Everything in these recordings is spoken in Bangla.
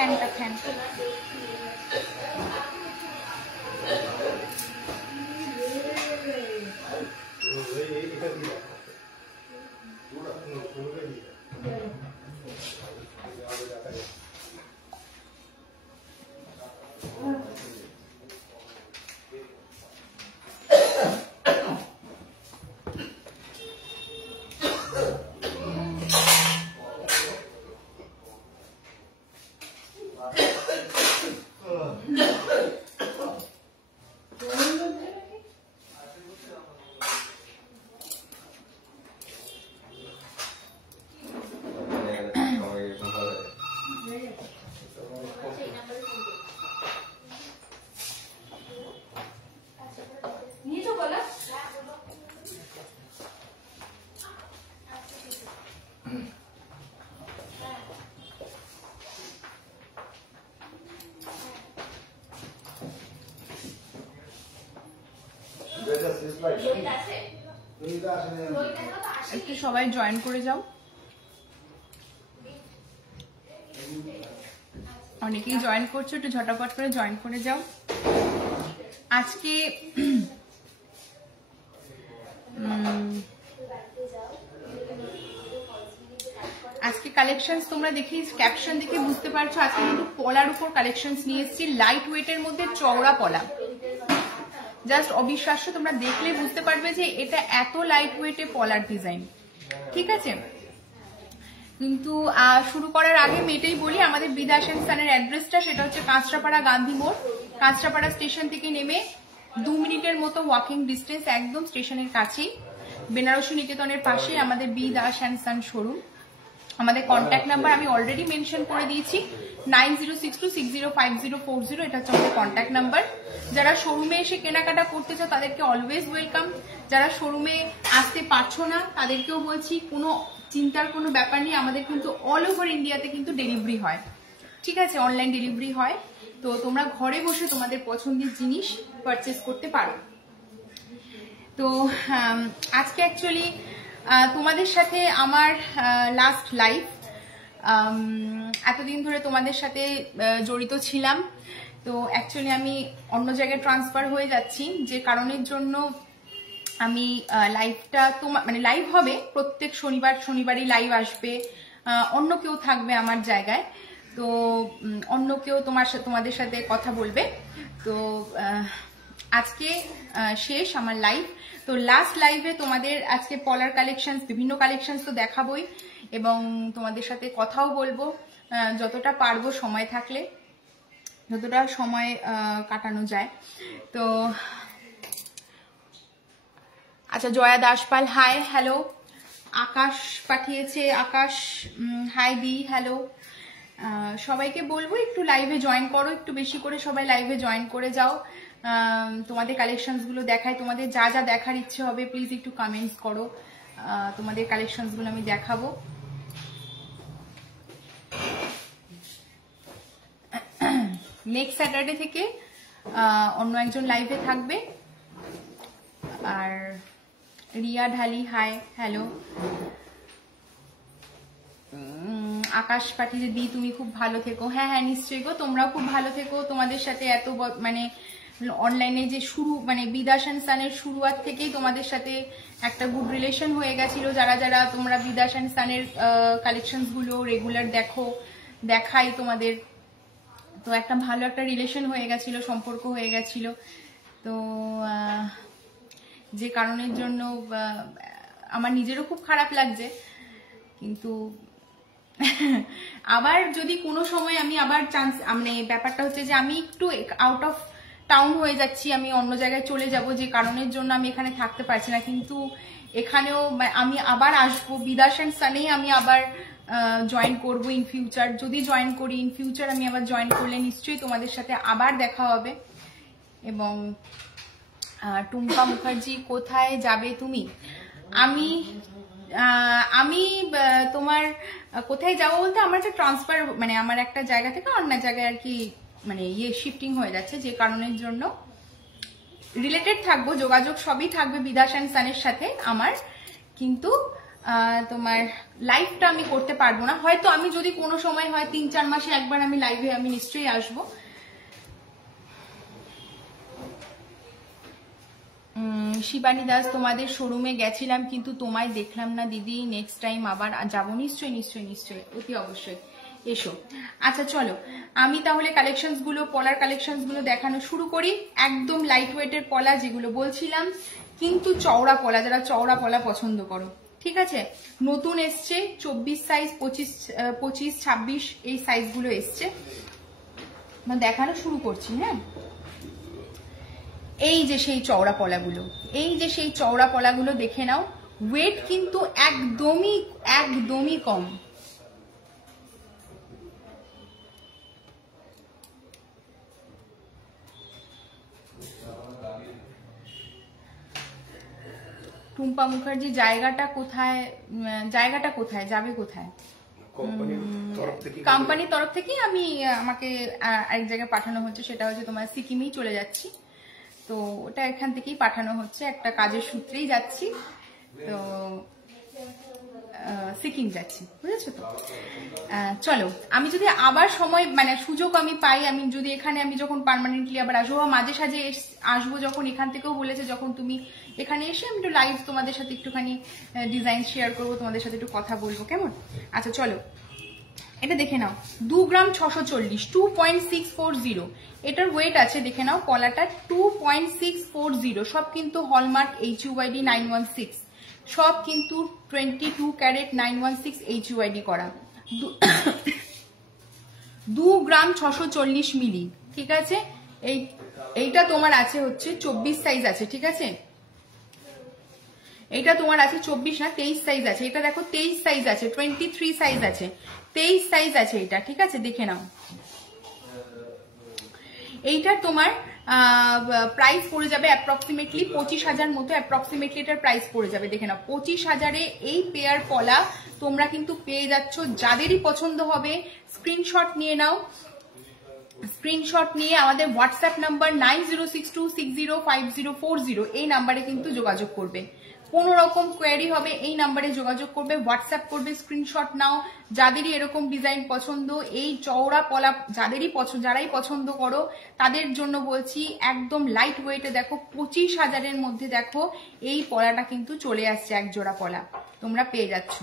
ফ্যানটা ফ্যান একটু সবাই জয়েন করে যাও, অনেকেই জয়েন করছো, একটু ঝটাপট করে জয়েন করে যাও। আজকে কালেকশনস তোমরা দেখি ক্যাপশন দেখে বুঝতে পারছো আজকে কিন্তু পলার উপর কালেকশনস নিয়ে এসেছি, লাইট ওয়েটের মধ্যে চওড়া পলা, জাস্ট অবিশ্বাস্য। তোমরা দেখলে বুঝতে পারবে যে এটা এত লাইট ওয়েটে পলার ডিজাইন, ঠিক আছে। কিন্তু শুরু করার আগে আমি এটাই বলি, আমাদের বিদাস এন্ড সানের অ্যাড্রেসটা সেটা হচ্ছে কাঁচরাপাড়া গান্ধী মোড়। কাঁচরাপাড়া স্টেশন থেকে নেমে 2 মিনিটের মতো ওয়াকিং ডিস্টেন্স, একদম স্টেশনের কাছেই, বেনারসি নিকেতনের পাশে আমাদের বিদাস এন্ড সান শোরুম। আমাদের কন্ট্যাক্ট নাম্বার আমি অলরেডি মেনশন করে দিয়েছি, 9062605040, এটা হচ্ছে আমাদের কন্ট্যাক্ট নাম্বার। যারা শোরুমে এসে কেনাকাটা করতে চাও তাদেরকে অলওয়েজ ওয়েলকাম, যারা শোরুমে আসতে পারছো না তাদেরকেও বলছি কোনো চিন্তার কোনো ব্যাপার নেই, আমাদের কিন্তু অল ওভার ইন্ডিয়াতে কিন্তু ডেলিভারি হয়, ঠিক আছে, অনলাইন ডেলিভারি হয়। তো তোমরা ঘরে বসে তোমাদের পছন্দের জিনিস পারচেস করতে পারো। তো আজকে অ্যাকচুয়ালি তোমাদের সাথে আমার লাস্ট লাইভ, এতদিন ধরে তোমাদের সাথে জড়িত ছিলাম, তো অ্যাকচুয়ালি আমি অন্য জায়গায় ট্রান্সফার হয়ে যাচ্ছি, যে কারণের জন্য আমি লাইভটা মানে লাইভ হবে প্রত্যেক শনিবারই লাইভ আসবে, অন্য কেউ থাকবে আমার জায়গায়, তো অন্য কেউ তোমাদের সাথে কথা বলবে। তো আজকে শেষ আমার লাইভ, তো লাস্ট লাইভে তোমাদের আজকে পলার কালেকশনস, বিভিন্ন কালেকশনস তো দেখাবোই এবং তোমাদের সাথে কথাও বলবো যতটা পারবো, সময় থাকলে যতটা সময় কাটানো যায়। তো আচ্ছা, জয়া দাসপাল হাই, হ্যালো। আকাশ পাঠিয়েছে, আকাশ হাই দি, হ্যালো। সবাইকে বলবো একটু লাইভে জয়েন করো, একটু বেশি করে সবাই লাইভে জয়েন করে যাও, তোমাদের কালেকশনস গুলো দেখাই, তোমাদের যা যা দেখার ইচ্ছে হবে প্লিজ একটু কমেন্টস করো, তোমাদের কালেকশনস গুলো আমি দেখাবো। নেক্সট স্যাটারডে থেকে অন্য একজন লাইভে থাকবে। আর রিয়া ঢালি হাই, হ্যালো। আকাশ পাঠিয়ে দি তুমি খুব ভালো থেকো, হ্যাঁ হ্যাঁ নিশ্চয়ই গো, তোমরাও খুব ভালো থেকো। তোমাদের সাথে এত মানে অনলাইনে যে শুরু, মানে বিদাস এন্ড সানের শুরুয়াত থেকেই তোমাদের সাথে একটা গুড রিলেশন হয়ে গেছিল, যারা যারা তোমরা বিদাস এন্ড সানের কালেকশনস গুলো রেগুলার দেখাই তোমাদের, তো একটা ভালো একটা রিলেশন হয়ে গেছিল, সম্পর্ক হয়ে গেছিল। তো যে কারণের জন্য আমার নিজেরও খুব খারাপ লাগছে, কিন্তু আবার যদি কোনো সময় আমি আবার চান্স, মানে ব্যাপারটা হচ্ছে যে আমি একটু আউট অফ টাউন হয়ে যাচ্ছি, আমি অন্য জায়গায় চলে যাব, যে কারণের জন্য আমি এখানে থাকতে পারছি না, কিন্তু এখানেও আমি আবার আসবো, বিদাস এন্ড সানেই আমি আবার জয়েন করবো ইন ফিউচার, যদি জয়েন করি ইন ফিউচার, আমি আবার জয়েন করলে নিশ্চয়ই তোমাদের সাথে আবার দেখা হবে। এবং টুম্পা মুখার্জি কোথায় যাবে তুমি? আমি তোমার কোথায় যাবো বলতে, আমার একটা ট্রান্সফার, মানে আমার একটা জায়গা থেকে অন্য জায়গায় আর কি, মানে শিফটিং হয়ে যাচ্ছে, যে কারণের জন্য রিলেটেড থাকবো, যোগাযোগ সবই থাকবে বিদাস এন্ড সানের সাথে আমার, কিন্তু তোমার লাইভটা আমি করতে পারবো না, হয়তো আমি যদি কোনো সময় হয় 3-4 মাসে একবার আমি লাইভে আমি নিশ্চয়ই আসবো। শিবানী দাস, তোমাদের শোরুমে গেছিলাম কিন্তু তোমায় দেখলাম না দিদি, নেক্সট টাইম আবার যাবো। নিশ্চয়ই নিশ্চয়ই নিশ্চয়ই, অতি অবশ্যই এসো। আচ্ছা চলো আমি তাহলে কালেকশনস গুলো, পলার কালেকশনস গুলো দেখানো শুরু করি। একদম লাইট ওয়েটের পলা যেগুলো বলছিলাম, কিন্তু চওড়া পলা, যারা চওড়া পলা পছন্দ করো, ঠিক আছে। নতুন এসছে 24 সাইজ, 25, 26 এই সাইজগুলো এসছে, দেখানো শুরু করছি। হ্যাঁ, এই যে সেই চওড়া পলাগুলো, এই যে সেই চওড়া পলাগুলো দেখে নাও। ওয়েট কিন্তু একদমই একদমই কম। টুম্পা মুখার্জি, জায়গাটা কোথায়? জায়গাটা কোথায়, যাবে কোথায়? কোম্পানির তরফ থেকে আমি, আমাকে এক জায়গায় পাঠানো হচ্ছে, সেটা হচ্ছে তোমার সিকিমেই চলে যাচ্ছি। তো ওটা এখান থেকেই পাঠানো হচ্ছে, একটা কাজের সূত্রেই যাচ্ছি, তো সিকিম যাচ্ছি, বুঝেছো তো। চলো আমি যদি আবার সময় মানে সুযোগ আমি পাই, আমি যদি এখানে আমি যখন পার্মানেন্টলি আবার আসবো, মাঝে সাঝে আসবো, যখন এখান থেকেও বলেছে যখন তুমি এখানে এসে আমি একটু লাইভ তোমাদের সাথে একটুখানি ডিজাইন শেয়ার করবো, তোমাদের সাথে একটু কথা বলবো, কেমন? আচ্ছা চলো এটা দেখে নাও, 2 গ্রাম 640, 2.640 এটার ওয়েট আছে, দেখে নাও পলাটা 2.640, সব কিন্তু হলমার্ক HUID 916, সব কিন্তু 22 ক্যারেট 916 HUID করা, 2 গ্রাম 640 মিলি, ঠিক আছে। এইটা তোমার আছে হচ্ছে 24 সাইজ আছে, ঠিক আছে। এটা তোমার আছে 24 না 23 সাইজ আছে, এটা দেখো 23 সাইজ আছে, 23 সাইজ আছে, 23 সাইজ আছে এটা, ঠিক আছে, দেখে নাও। এইটার তোমার প্রাইস পড়ে যাবে অ্যাপ্রক্সিমেটলি 25,000 মতো, অ্যাপ্রক্সিমেটলি এটার প্রাইস পড়ে যাবে, দেখে নাও 25,000-এ এই পেয়ার পলা তোমরা কিন্তু পেয়ে যাচ্ছ। যাদেরই পছন্দ হবে স্ক্রিনশট নিয়ে নাও, স্ক্রিনশট নিয়ে আমাদের হোয়াটসঅ্যাপ নাম্বার 9062605040 এই নাম্বারে কিন্তু যোগাযোগ করবে। কোনো রকম কোয়েরি হবে এই নাম্বারে যোগাযোগ করবে, হোয়াটসঅ্যাপ করবে, স্ক্রিনশট নাও। যাদেরই এরকম ডিজাইন পছন্দ, এই চওড়া পলা যারাই পছন্দ করো তাদের জন্য বলছি, একদম লাইট ওয়েটে দেখো 25,000-এর মধ্যে দেখো এই পলাটা কিন্তু চলে আসছে, এক জোড়া পলা তোমরা পেয়ে যাচ্ছ।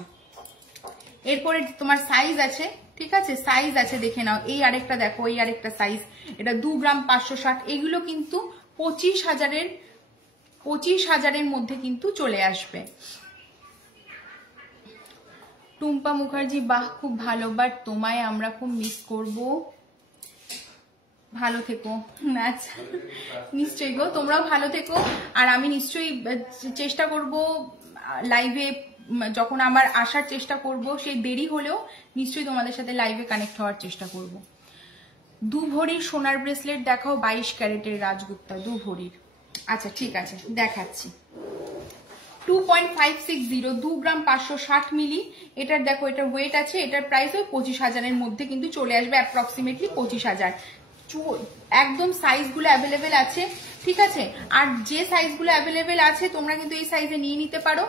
এরপরে তোমার সাইজ আছে, ঠিক আছে, সাইজ আছে দেখে নাও। এই আরেকটা দেখো, এই আরেকটা সাইজ, এটা 2 গ্রাম 560, এগুলো কিন্তু 25,000-এর মধ্যে কিন্তু চলে আসবে। টুম্পা মুখার্জি, বাহ খুব ভালো, বাট তোমায় আমরা খুব মিস করব, ভালো থেকো। আচ্ছা নিশ্চয়ই গো, তোমরাও ভালো থেকো, আর আমি নিশ্চয়ই চেষ্টা করব লাইভে যখন আমার আসার চেষ্টা করব, সেই দেরি হলেও নিশ্চয়ই তোমাদের সাথে লাইভে কানেক্ট হওয়ার চেষ্টা করব। 2 ভরির সোনার ব্রেসলেট দেখাও, 22 ক্যারেটের রাজগুপ্তা, 2 ভরির। আচ্ছা ঠিক আছে দেখাচ্ছি, 2.560, 2 গ্রাম 560 মিলি, এটার দেখো এটার ওয়েট আছে, এটার প্রাইস ওই 25,000-এর মধ্যে কিন্তু চলে আসবে, অ্যাপ্রক্সিমেটলি 25,000। একদম সাইজগুলো অ্যাভেলেবেল আছে, ঠিক আছে। আর যে সাইজগুলো অ্যাভেলেবেল আছে তোমরা কিন্তু এই সাইজে নিয়ে নিতে পারো।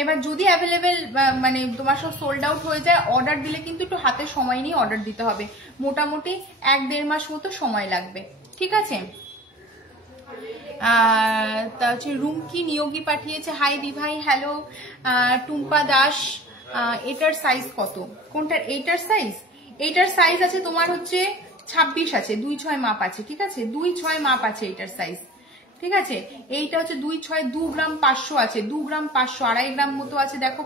এবার যদি অ্যাভেলেবেল মানে তোমার সব সোল্ড আউট হয়ে যায়, অর্ডার দিলে কিন্তু একটু হাতে সময় নিয়ে অর্ডার দিতে হবে, মোটামুটি 1-1.5 মাস মতো সময় লাগবে, ঠিক আছে। তা হচ্ছে রুমকি নিয়োগী পাঠিয়েছে, হাই দি ভাই, হ্যালো। টুম্পা দাস, এটার সাইজ কত? কোনটার? এইটার সাইজ, এইটার সাইজ আছে তোমার হচ্ছে 26 আছে, 2.6 মাপ আছে, ঠিক আছে, 2.6 মাপ আছে এইটার সাইজ, ঠিক আছে। এইটা হচ্ছে 2.6, 2 গ্রাম 500 আছে, 2 গ্রাম 500, 2.5 গ্রাম মতো আছে। দেখো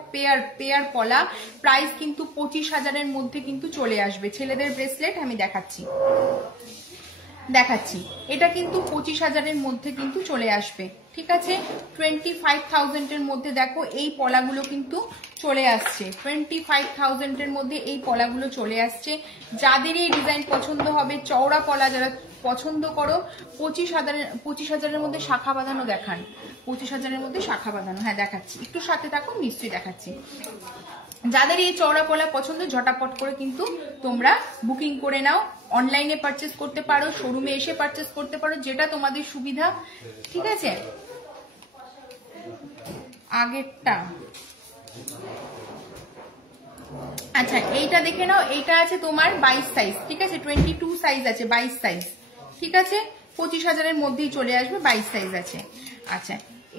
পেয়ার পলা, প্রাইস কিন্তু 25,000-এর মধ্যে কিন্তু চলে আসবে। ছেলেদের ব্রেসলেট আমি দেখাচ্ছি, এটা কিন্তু 25,000-এর মধ্যে কিন্তু চলে আসবে, ঠিক আছে। 25,000-এর মধ্যে দেখো এই পলাগুলো কিন্তু চলে আসছে, 25,000-এর মধ্যে এই পলাগুলো চলে আসছে। যাদের এই ডিজাইন পছন্দ হবে, চওড়া পলা যারা পছন্দ করো, 25,000-এর মধ্যে শাখা বাঁধানো দেখান, 25,000-এর মধ্যে শাখা বাঁধানো, হ্যাঁ দেখাচ্ছি, একটু সাথে থাকো, নিশ্চয়ই দেখাচ্ছি। যাদের এই চওড়া পলা পছন্দ ঝটাপট করে কিন্তু তোমরা বুকিং করে নাও, অনলাইনে পারচেস করতে পারো, শোরুমে এসে পারচেস করতে পারো, যেটা তোমাদের সুবিধা, ঠিক আছে। আগেরটা আচ্ছা এইটা দেখে নাও, এইটা আছে তোমার 22 সাইজ, ঠিক আছে, 22 সাইজ আছে, 22 সাইজ, ঠিক আছে, 25,000-এর মধ্যেই চলে আসবে, 22 সাইজ আছে। আচ্ছা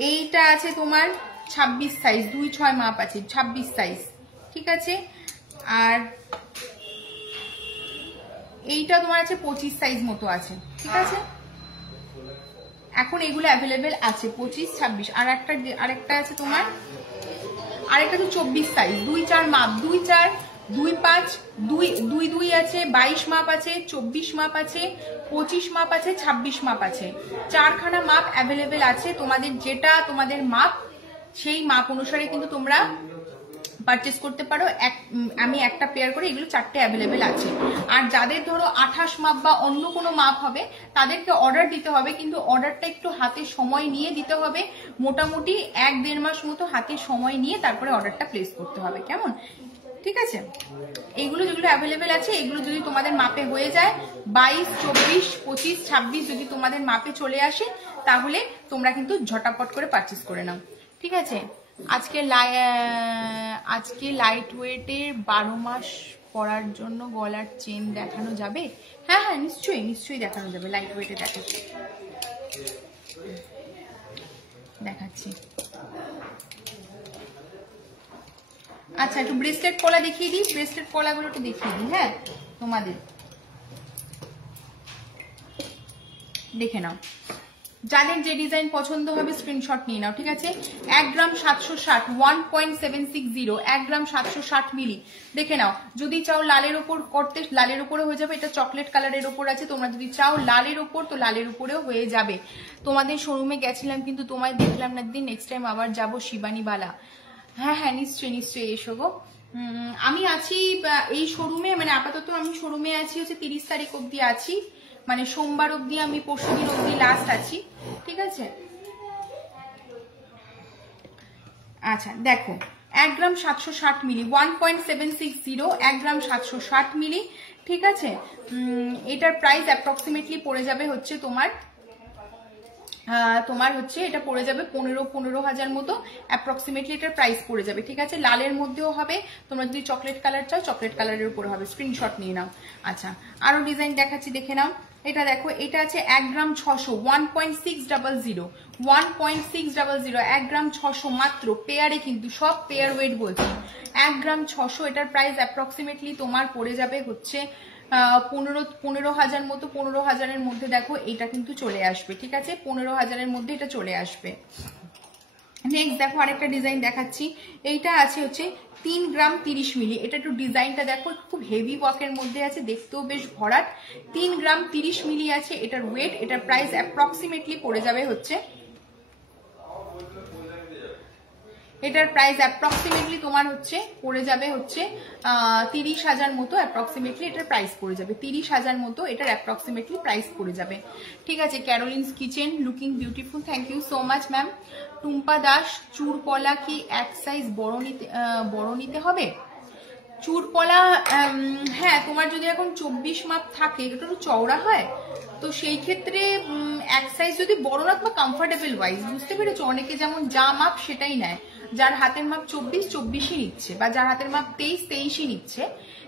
এইটা আছে তোমার 26 সাইজ, 2-6 মাপ আছে, 26 সাইজ, ঠিক আছে। আর এইটা তোমার আছে 25 সাইজ মতো আছে, ঠিক আছে। এখন এগুলো অ্যাভেলেবেল আছে 25, 26। আর আরেকটা আছে তোমার, আরেকটা তো 24 সাইজ, 2-4 মাপ, 2-4, 2-5, 2-2 আছে, 22 মাপ আছে, 24 মাপ আছে, 25 মাপ আছে, 26 মাপ আছে, 4খানা মাপ অ্যাভেলেবেল আছে। তোমাদের যেটা তোমাদের মাপ, সেই মাপ অনুসারে কিন্তু তোমরা পারচেস করতে পারো। আমি একটা পেয়ার করে, এগুলো 4টে অ্যাভেলেবেল আছে। আর যাদের ধরো 28 মাপ বা অন্য কোনো মাপ হবে, তাদেরকে অর্ডার দিতে হবে, কিন্তু অর্ডারটা একটু হাতে সময় নিয়ে দিতে হবে, মোটামুটি 1-1.5 মাস মতো হাতে সময় নিয়ে তারপরে অর্ডারটা প্লেস করতে হবে, কেমন, ঠিক আছে। এইগুলো যেগুলো অ্যাভেলেবেল আছে, এগুলো যদি তোমাদের মাপে হয়ে যায়, 22, 24, 25, 26 যদি তোমাদের মাপে চলে আসে, তাহলে তোমরা কিন্তু ঝটাপট করে পারচেস করে নাও, ঠিক আছে। আজকে লাইট ওয়েটের 12 মাস পরার জন্য গলার চেন দেখানো যাবে? হ্যাঁ হ্যাঁ, নিশ্চয়ই নিশ্চয়ই দেখানো যাবে। লাইট ওয়েটে দেখাচ্ছি। আচ্ছা একটু ব্রেসলেট পলা দেখিয়ে দিই, ব্রেসলেট পলাগুলো একটু দেখিয়ে দিই, হ্যাঁ তোমাদের দেখে নাও। যাদের যে ডিজাইন পছন্দ হবে স্ক্রিনশট নিয়ে নাও, ঠিক আছে। 1 গ্রাম 760, 1.760, 1 গ্রাম 760 মিলি, দেখে নাও। যদি চাও লালের ওপর করতে, লালের ওপরে হয়ে যাবে। এটা চকলেট কালারের ওপর আছে, তোমরা যদি চাও লালের ওপর, তো লালের উপরেও হয়ে যাবে। তোমাদের শোরুমে গেছিলাম কিন্তু তোমায় দেখলাম না দিন, নেক্সট টাইম আবার যাবো। শিবানী বালা, হ্যাঁ হ্যাঁ নিশ্চয়ই নিশ্চয়ই এসো গো। আমি আছি এই শোরুমে, মানে আপাতত আমি শোরুমে আছি হচ্ছে 30 তারিখ অব্দি আছি, মানে সোমবার অব্দি, আমি পরশুদিন অব্দি লাস্ট আছি, ঠিক আছে। আচ্ছা দেখো 1 গ্রাম 760 মিলি, 1.760, 1 গ্রাম 760 মিলি, ঠিক আছে। এটার প্রাইস অ্যাপ্রক্সিমেটলি পড়ে যাবে হচ্ছে তোমার হচ্ছে এটা পড়ে যাবে 15,000 মতো অ্যাপ্রক্সিমেটলি এটার প্রাইস পড়ে যাবে, ঠিক আছে। লালের মধ্যেও হবে, তোমরা যদি চকলেট কালার চাও চকলেট কালারের উপরে হবে, স্ক্রিনশট নিয়ে নাও। আচ্ছা আরো ডিজাইন দেখাচ্ছি, দেখে নাও। এটা দেখো, এটা আছে 1 গ্রাম 600, 1.600, 1.600, 1 গ্রাম 600 মাত্র, পেয়ারে কিন্তু সব পেয়ার ওয়েট বলছি। 1 গ্রাম 600, এটার প্রাইস অ্যাপ্রক্সিমেটলি তোমার পড়ে যাবে হচ্ছে 15,000 মতো, 15,000-এর মধ্যে দেখো এটা কিন্তু চলে আসবে, ঠিক আছে। 15,000-এর মধ্যে এটা চলে আসবে। নেক্সট দেখো আরেকটা ডিজাইন দেখাচ্ছি, এইটা আছে হচ্ছে 3 গ্রাম 30 মিলি। এটা একটু ডিজাইনটা দেখো, খুব হেভি ওয়ার্কের মধ্যে আছে, দেখতেও বেশ ভরাট। 3 গ্রাম 30 মিলি আছে এটার ওয়েট। এটার প্রাইস অ্যাপ্রক্সিমেটলি পড়ে যাবে হচ্ছে, এটার প্রাইস অ্যাপ্রক্সিমেটলি তোমার হচ্ছে পড়ে যাবে হচ্ছে 30,000 মতো অ্যাপ্রক্সিমেটলি এটার প্রাইস পড়ে যাবে, 30,000 মতো এটার অ্যাপ্রক্সিমেটলি প্রাইস পড়ে যাবে, ঠিক আছে। Caroline's kitchen, looking beautiful, thank you so much ma'am. Tumpa Das, চুরপলা কি এক সাইজ বড় নিতে হবে? চুরপলা, হ্যাঁ তোমার যদি এখন 24 মাপ থাকে, এটা একটু চওড়া হয়, তো সেই ক্ষেত্রে এক সাইজ যদি বড় না, তোমার কমফোর্টেবল ওয়াইজ, বুঝতে পেরেছো। অনেকে যেমন যা মাপ সেটাই নেয়, যার হাতের মাপ 24-24ই নিচ্ছে, বা যার হাতের মাপ 23-23ই নিচ্ছে।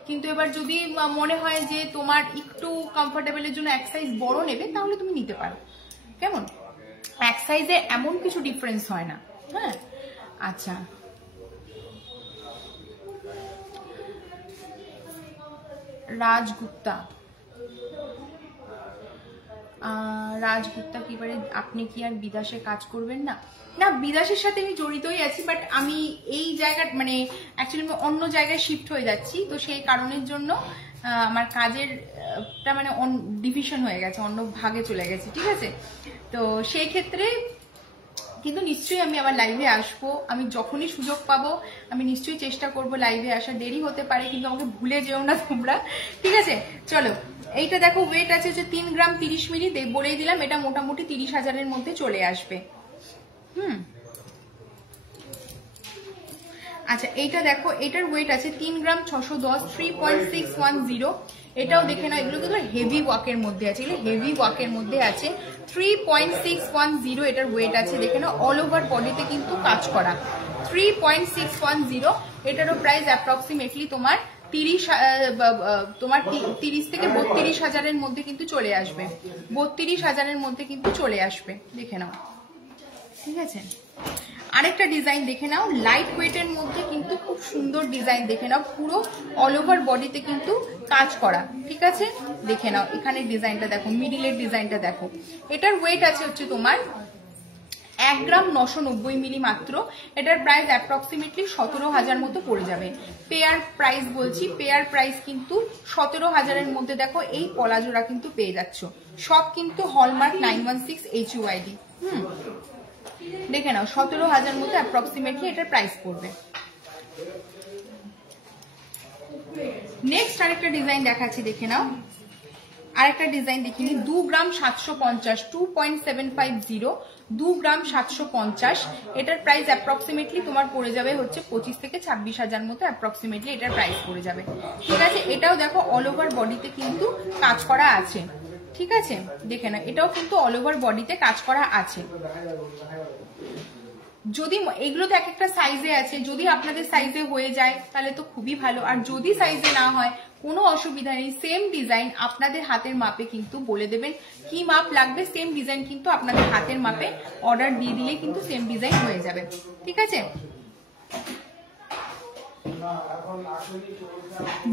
কিন্তু এবার যদি মনে হয় যে তোমার একটু কমফোর্টেবলের জন্য এক সাইজ বড় নেবে, তাহলে তুমি নিতে পারো, কেমন। এক সাইজে এমন কিছু ডিফারেন্স হয় না, হ্যাঁ। আচ্ছা রাজগুপ্তা কি পারে, আপনি কি আর বিদেশে কাজ করবেন না? না, বিদেশের সাথে আমি জড়িতই আছি, বাট আমি এই জায়গা মানে অ্যাকচুয়ালি আমি অন্য জায়গায় শিফট হয়ে যাচ্ছি, তো সেই কারণের জন্য আমার কাজেরটা মানে ডিভিশন হয়ে গেছে, অন্য ভাগে চলে গেছে, ঠিক আছে। তো সেই ক্ষেত্রে কিন্তু নিশ্চয়ই আমি আবার লাইভে আসবো, আমি যখনই সুযোগ পাবো আমি নিশ্চয়ই চেষ্টা করব লাইভে আসা। দেরি হতে পারে, কিন্তু আমাকে ভুলে যেও না তোমরা, ঠিক আছে। চলো এইটা দেখো, ওয়েট আছে হচ্ছে 3 গ্রাম 30 মিলি, বলেই দিলাম এটা মোটামুটি 30,000-এর মধ্যে চলে আসবে। আচ্ছা এইটা দেখো, এটার ওয়েট আছে 3 গ্রাম 610, 3.610, এটাও দেখে নাও। এগুলো কিন্তু হেভি ওয়ার্কের মধ্যে আছে, এগুলো হেভি ওয়ার্কের মধ্যে আছে। 3.610 এটার ওয়েট আছে, দেখে নাও। অল ওভার বডিতে কিন্তু কাজ করা, 3.610, এটারও প্রাইস অ্যাপ্রক্সিমেটলি তোমার 30 থেকে 32,000-এর মধ্যে কিন্তু চলে আসবে, 32,000-এর মধ্যে কিন্তু চলে আসবে, দেখে নাও। ঠিক আছে, আরেকটা ডিজাইন দেখে নাও, লাইট ওয়েটের মধ্যে কিন্তু খুব সুন্দর ডিজাইন দেখে নাও, পুরো অল ওভার বডিতে কিন্তু কাজ করা। ঠিক আছে, দেখে নাও, এখানে ডিজাইনটা দেখো, মিডিলের ডিজাইনটা দেখো। এটার ওয়েট আছে হচ্ছে তোমার 1 গ্রাম 990 মিলি মাত্র। এটার প্রাইস অ্যাপ্রক্সিমেটলি 17,000 মতো পড়ে যাবে। পেয়ার প্রাইস বলছি, পেয়ার প্রাইস কিন্তু 17,000-এর মধ্যে দেখো এই পলা জোড়া কিন্তু পেয়ে যাচ্ছ, সব কিন্তু হলমার্ক 916 HUID। দেখে নাও, 17,000 মতো অ্যাপ্রক্সিমেটলি এটার প্রাইস পড়বে। নেক্সট আরেকটা ডিজাইন দেখাচ্ছি, দেখে নাও, আরেকটা ডিজাইন দেখিনি। 2 গ্রাম 750, 2.750, 2 গ্রাম 750, এটার প্রাইস অ্যাপ্রক্সিমেটলি তোমার পড়ে যাবে হচ্ছে 25 থেকে 26,000 মতো অ্যাপ্রক্সিমেটলি এটার প্রাইস পড়ে যাবে। ঠিক আছে, এটাও দেখো অল ওভার বডিতে কিন্তু কাজ করা আছে। ঠিক আছে, দেখে না, এটাও কিন্তু অল ওভার বডিতে কাজ করা আছে। যদি এগুলো তো এক একটা সাইজে আছে, যদি আপনাদের সাইজে হয়ে যায় তাহলে তো খুবই ভালো, আর যদি সাইজে না হয় কোনো অসুবিধা নেই, সেম ডিজাইন আপনাদের হাতের মাপে কিন্তু বলে দেবেন কি মাপ লাগবে, সেম ডিজাইন কিন্তু আপনাদের হাতের মাপে অর্ডার দিয়ে দিলে কিন্তু সেম ডিজাইন হয়ে যাবে। ঠিক আছে,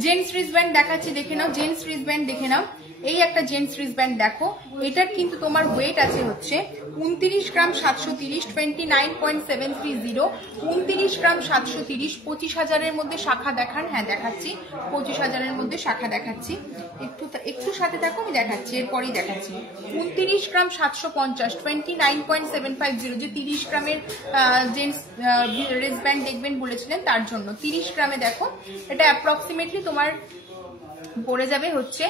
জেন্টস রিস্টব্যান্ড দেখাচ্ছি, দেখে নাও, জেন্টস রিস্টব্যান্ড দেখে নাও। এই একটা জেন্টস রিস্টব্যান্ড দেখো, এটার কিন্তু তোমার ওয়েট আছে হচ্ছে 29 গ্রাম 730, 29.730, 29 গ্রাম 730, 25,000-এর মধ্যে শাখা দেখান। হ্যাঁ দেখাচ্ছি, 25,000-এর মধ্যে শাখা দেখাচ্ছি, একটু সাথে থাকো, আমি দেখাচ্ছি, এরপরেই দেখাচ্ছি। 29 গ্রাম 750, 29.750, যে 30 গ্রামের জেন্টস রিস্টব্যান্ড দেখবেন বলেছিলেন তার জন্য 30 গ্রামে দেখো, এটা অ্যাপ্রক্সিমেটলি তোমার পড়ে যাবে হচ্ছে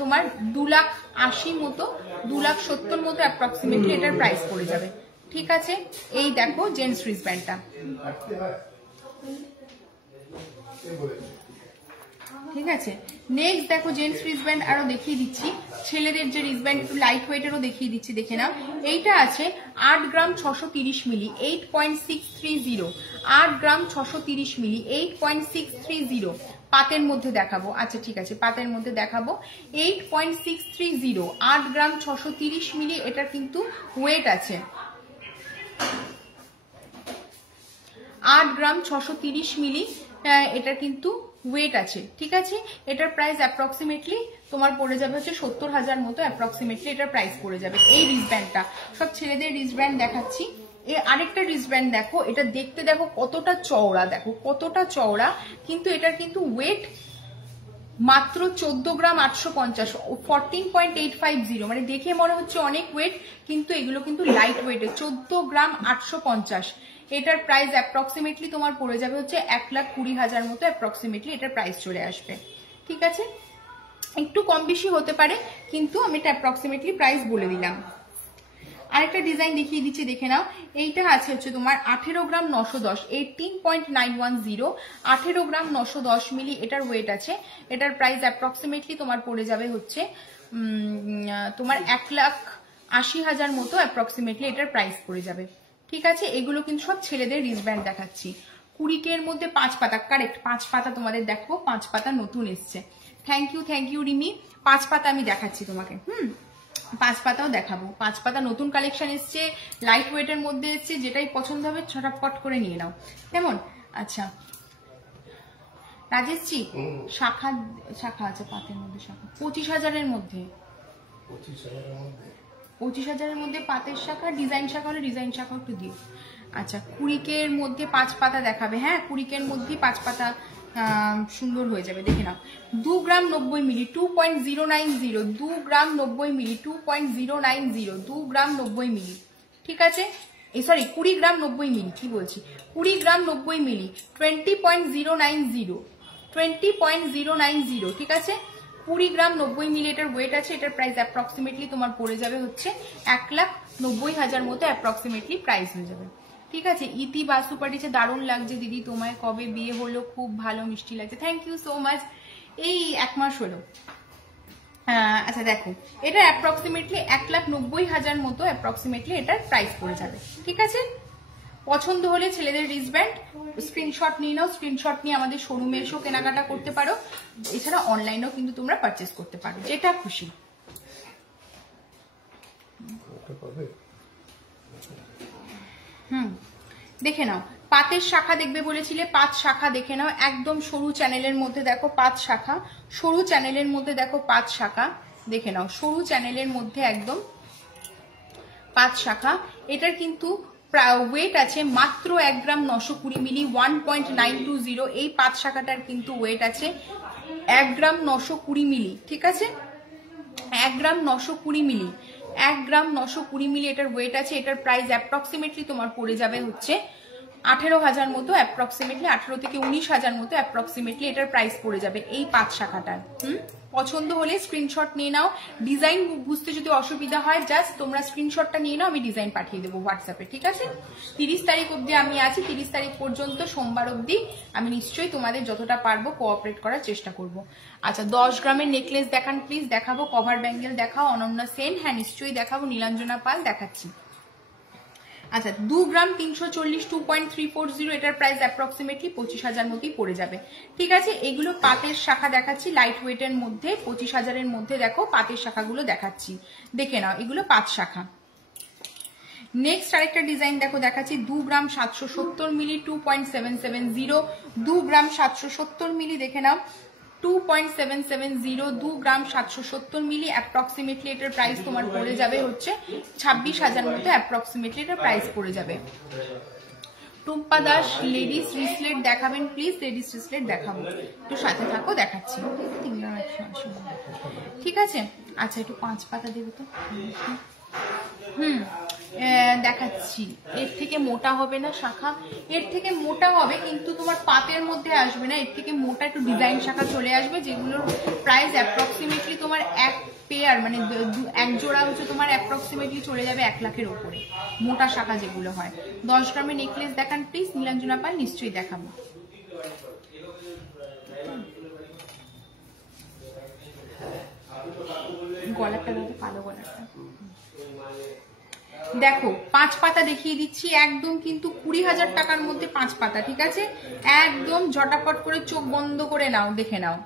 তোমার 2,80,000 মতো, 2,70,000 মতো অ্যাপ্রক্সিমেটলি এটার প্রাইস পড়ে যাবে। ঠিক আছে, এই দেখো জেন্টস রিস্টব্যান্ডটা। ঠিক আছে, নেক্সট দেখো জেন্টস রিস্টব্যান্ড আরো দেখিয়ে দিচ্ছি, ছেলেদের যে রিস্টব্যান্ড একটু লাইট ওয়েটেরও দেখিয়ে দিচ্ছি, দেখে নাও। এইটা আছে 8 গ্রাম 630 মিলি, 8.630, 8 গ্রাম 630 মিলি, 8.630, পাতের মধ্যে দেখাবো। আচ্ছা ঠিক আছে, পাতের মধ্যে দেখাবো, 8.630, 8 গ্রাম 630 মিলি, এটার কিন্তু ওয়েট আছে 8 গ্রাম 630 মিলি, এটা কিন্তু ওয়েট আছে। ঠিক আছে, এটার প্রাইস অ্যাপ্রক্সিমেটলি তোমার পড়ে যাবে হচ্ছে 70,000 মতো অ্যাপ্রক্সিমেটলি এটার প্রাইস পড়ে যাবে। এই রিস্টব্যান্ডটা সব ছেলেদের রিস্টব্যান্ড দেখাচ্ছি। আরেকটা রিস্টব্যান্ড দেখো, এটা দেখতে দেখো কতটা চওড়া, দেখো কতটা চওড়া, কিন্তু এটার কিন্তু ওয়েট মাত্র 14 গ্রাম 850, 14.850, মানে দেখে মনে হচ্ছে অনেক ওয়েট, কিন্তু এগুলো কিন্তু লাইট ওয়েটে, 14 গ্রাম 850। এটার প্রাইস অ্যাপ্রক্সিমেটলি তোমার পড়ে যাবে হচ্ছে 1,20,000 মতো অ্যাপ্রক্সিমেটলি এটার প্রাইস চলে আসবে। ঠিক আছে, একটু কম বেশি হতে পারে, কিন্তু আমি এটা অ্যাপ্রক্সিমেটলি প্রাইস বলে দিলাম। আরেকটা ডিজাইন দেখিয়ে দিচ্ছি, দেখে নাও। এইটা আছে হচ্ছে তোমার 18 গ্রাম 910, 18.910, 18 গ্রাম 910 মিলি এটার ওয়েট আছে। এটার প্রাইস অ্যাপ্রক্সিমেটলি তোমার পড়ে যাবে হচ্ছে তোমার 1,80,000 মতো অ্যাপ্রক্সিমেটলি এটার প্রাইস পড়ে যাবে। ঠিক আছে, এগুলো কিন্তু সব ছেলেদের রিস্টব্যান্ড দেখাচ্ছি। 20 এর মধ্যে 5 পাতা, কারেক্ট 5 পাতা তোমাদের দেখো, 5 পাতা নতুন এসছে। থ্যাংক ইউ রিমি, 5 পাতা আমি দেখাচ্ছি তোমাকে। 5 পাতাও দেখাবো, 5 পাতা নতুন কালেকশন এসছে, লাইট ওয়েটের মধ্যে এসছে, যেটাই পছন্দ হবে ছটাপট করে নিয়ে নাও, কেমন? আচ্ছা রাজেশজি, শাখা আছে পাতের মধ্যে, শাখা 25,000-এর মধ্যে, 25,000-এর মধ্যে পাতের শাখা, ডিজাইন শাখা হলে ডিজাইন শাখা একটু দিও। আচ্ছা 20-এর মধ্যে 5 পাতা দেখাবে, হ্যাঁ 20-এর মধ্যে 5 পাতা সুন্দর হয়ে যাবে, দেখে নাও। 2 গ্রাম 90 মিলি, 2.090, 2 গ্রাম 90 মিলি, 2.090, 2 গ্রাম 90 মিলি। ঠিক আছে, সরি 20 গ্রাম 90 মিলি, কি বলছি, 20 গ্রাম 90 মিলি, 20.090, 20.090। ঠিক আছে, 20 গ্রাম 90 মিলি এটার ওয়েট আছে। এটার প্রাইস অ্যাপ্রক্সিমেটলি তোমার পড়ে যাবে হচ্ছে 1,90,000 মতো অ্যাপ্রক্সিমেটলি প্রাইস হয়ে যাবে। ঠিক আছে, ইতি বাসু পাঠিয়েছে, দারুণ লাগছে দিদি, তোমায় কবে বিয়ে হলো, খুব ভালো মিষ্টি লাগছে, থ্যাংক ইউ সো মাচ, এই 1 মাস হলো। আচ্ছা দেখো, এটা অ্যাপ্রক্সিমেটলি 1,90,000 মতো অ্যাপ্রক্সিমেটলি এটার প্রাইস পড়ে যাবে। ঠিক আছে, পছন্দ হলে ছেলেদের রিস্টব্যান্ড স্ক্রিনশট নিয়ে নাও, স্ক্রিনশট নিয়ে আমাদের শোরুমে এসেও কেনাকাটা করতে পারো, এছাড়া অনলাইনেও কিন্তু তোমরা পারচেস করতে পারো, যেটা খুশি। দেখে নাও, পাতের শাখা দেখবে বলেছিলে, পাঁচ শাখা দেখে নাও, একদম সরু চ্যানেলের মধ্যে দেখো পাঁচ শাখা, সরু চ্যানেলের মধ্যে দেখো পাঁচ শাখা, দেখে নাও সরু চ্যানেলের মধ্যে একদম পাঁচ শাখা। এটার কিন্তু ওয়েট আছে মাত্র 1 গ্রাম 920 মিলি, 1.920। এই পাঁচ শাখাটার কিন্তু ওয়েট আছে 1 গ্রাম 920 মিলি, ঠিক আছে, 1 গ্রাম 920 মিলি, 1 গ্রাম 920 মিলি এটার ওয়েট আছে। এটার প্রাইস অ্যাপ্রক্সিমেটলি তোমার পড়ে যাবে হচ্ছে 18,000 মতো, অ্যাপ্রক্সিমেটলি 18 থেকে 19,000 মতো অ্যাপ্রক্সিমেটলি এটার প্রাইস পড়ে যাবে এই পাঁচ শাখাটার। পছন্দ হলে স্ক্রিনশট নিয়ে নাও। ডিজাইন বুঝতে যদি অসুবিধা হয় জাস্ট তোমরা স্ক্রিনশটটা নিয়ে নাও, আমি ডিজাইন পাঠিয়ে দেবো হোয়াটসঅ্যাপে, ঠিক আছে। 30 তারিখ অবধি আমি আছি, 30 তারিখ পর্যন্ত সোমবার অবধি আমি নিশ্চয়ই তোমাদের যতটা পারবো কোঅপারেট করার চেষ্টা করব। আচ্ছা 10 গ্রামের নেকলেস দেখান প্লিজ, দেখাবো। কভার ব্যাঙ্গেল দেখাও। অনন্যা সেন, হ্যাঁ নিশ্চয়ই দেখাবো। নীলাঞ্জনা পাল দেখাচ্ছি। আচ্ছা 2 গ্রাম 340 2.340, এটার প্রাইস অ্যাপ্রক্সিমেটলি 25,000 মতোই পড়ে যাবে, ঠিক আছে। এগুলো পাতের শাখা দেখাচ্ছি লাইট ওয়েটের মধ্যে, 25,000-এর মধ্যে দেখো পাতের শাখাগুলো দেখাচ্ছি, দেখে নাও এগুলো পাঁচ শাখা। নেক্সট আরেকটা ডিজাইন দেখো দেখাচ্ছি, 2 গ্রাম 770 মিলি 2.770, 2 গ্রাম 770 মিলি দেখে নাও 2.770, 2 গ্রাম 770 মিলি, অ্যাপ্রক্সিমেটলি এটার প্রাইস তোমার পড়ে যাবে হচ্ছে 26,000 মতো, অ্যাপ্রক্সিমেটলি এটার প্রাইস পড়ে যাবে। টুম্পা দাস লেডিস রিসলেট দেখাবেন প্লিজ, লেডিস রিসলেট দেখাবো, একটু সাথে থাকো দেখাচ্ছি, ঠিক আছে। আচ্ছা একটু 5 পাতা দেবে তো, দেখাচ্ছি। এর থেকে মোটা হবে না শাখা, এর থেকে মোটা হবে কিন্তু তোমার পাতের মধ্যে আসবে না, এর থেকে মোটা একটু ডিজাইন শাখা চলে আসবে, যেগুলোর প্রাইস অ্যাপ্রক্সিমেটলি তোমার এক পেয়ার মানে এক জোড়া হচ্ছে তোমার অ্যাপ্রক্সিমেটলি চলে যাবে 1 লাখের উপরে, মোটা শাখা যেগুলো হয়। 10 গ্রামের নেকলেস দেখান প্লিজ, নীলাঞ্জনা পাল, নিশ্চয়ই দেখাবো। গলাটা দাও, কালো গলাটা দেখো, 5 পাতা দেখিয়ে দিচ্ছি, একদম কিন্তু 20,000 টাকার মধ্যে 5 পাতা, ঠিক আছে। একদম ঝটাপট করে চোখ বন্ধ করে নাও, দেখে নাও,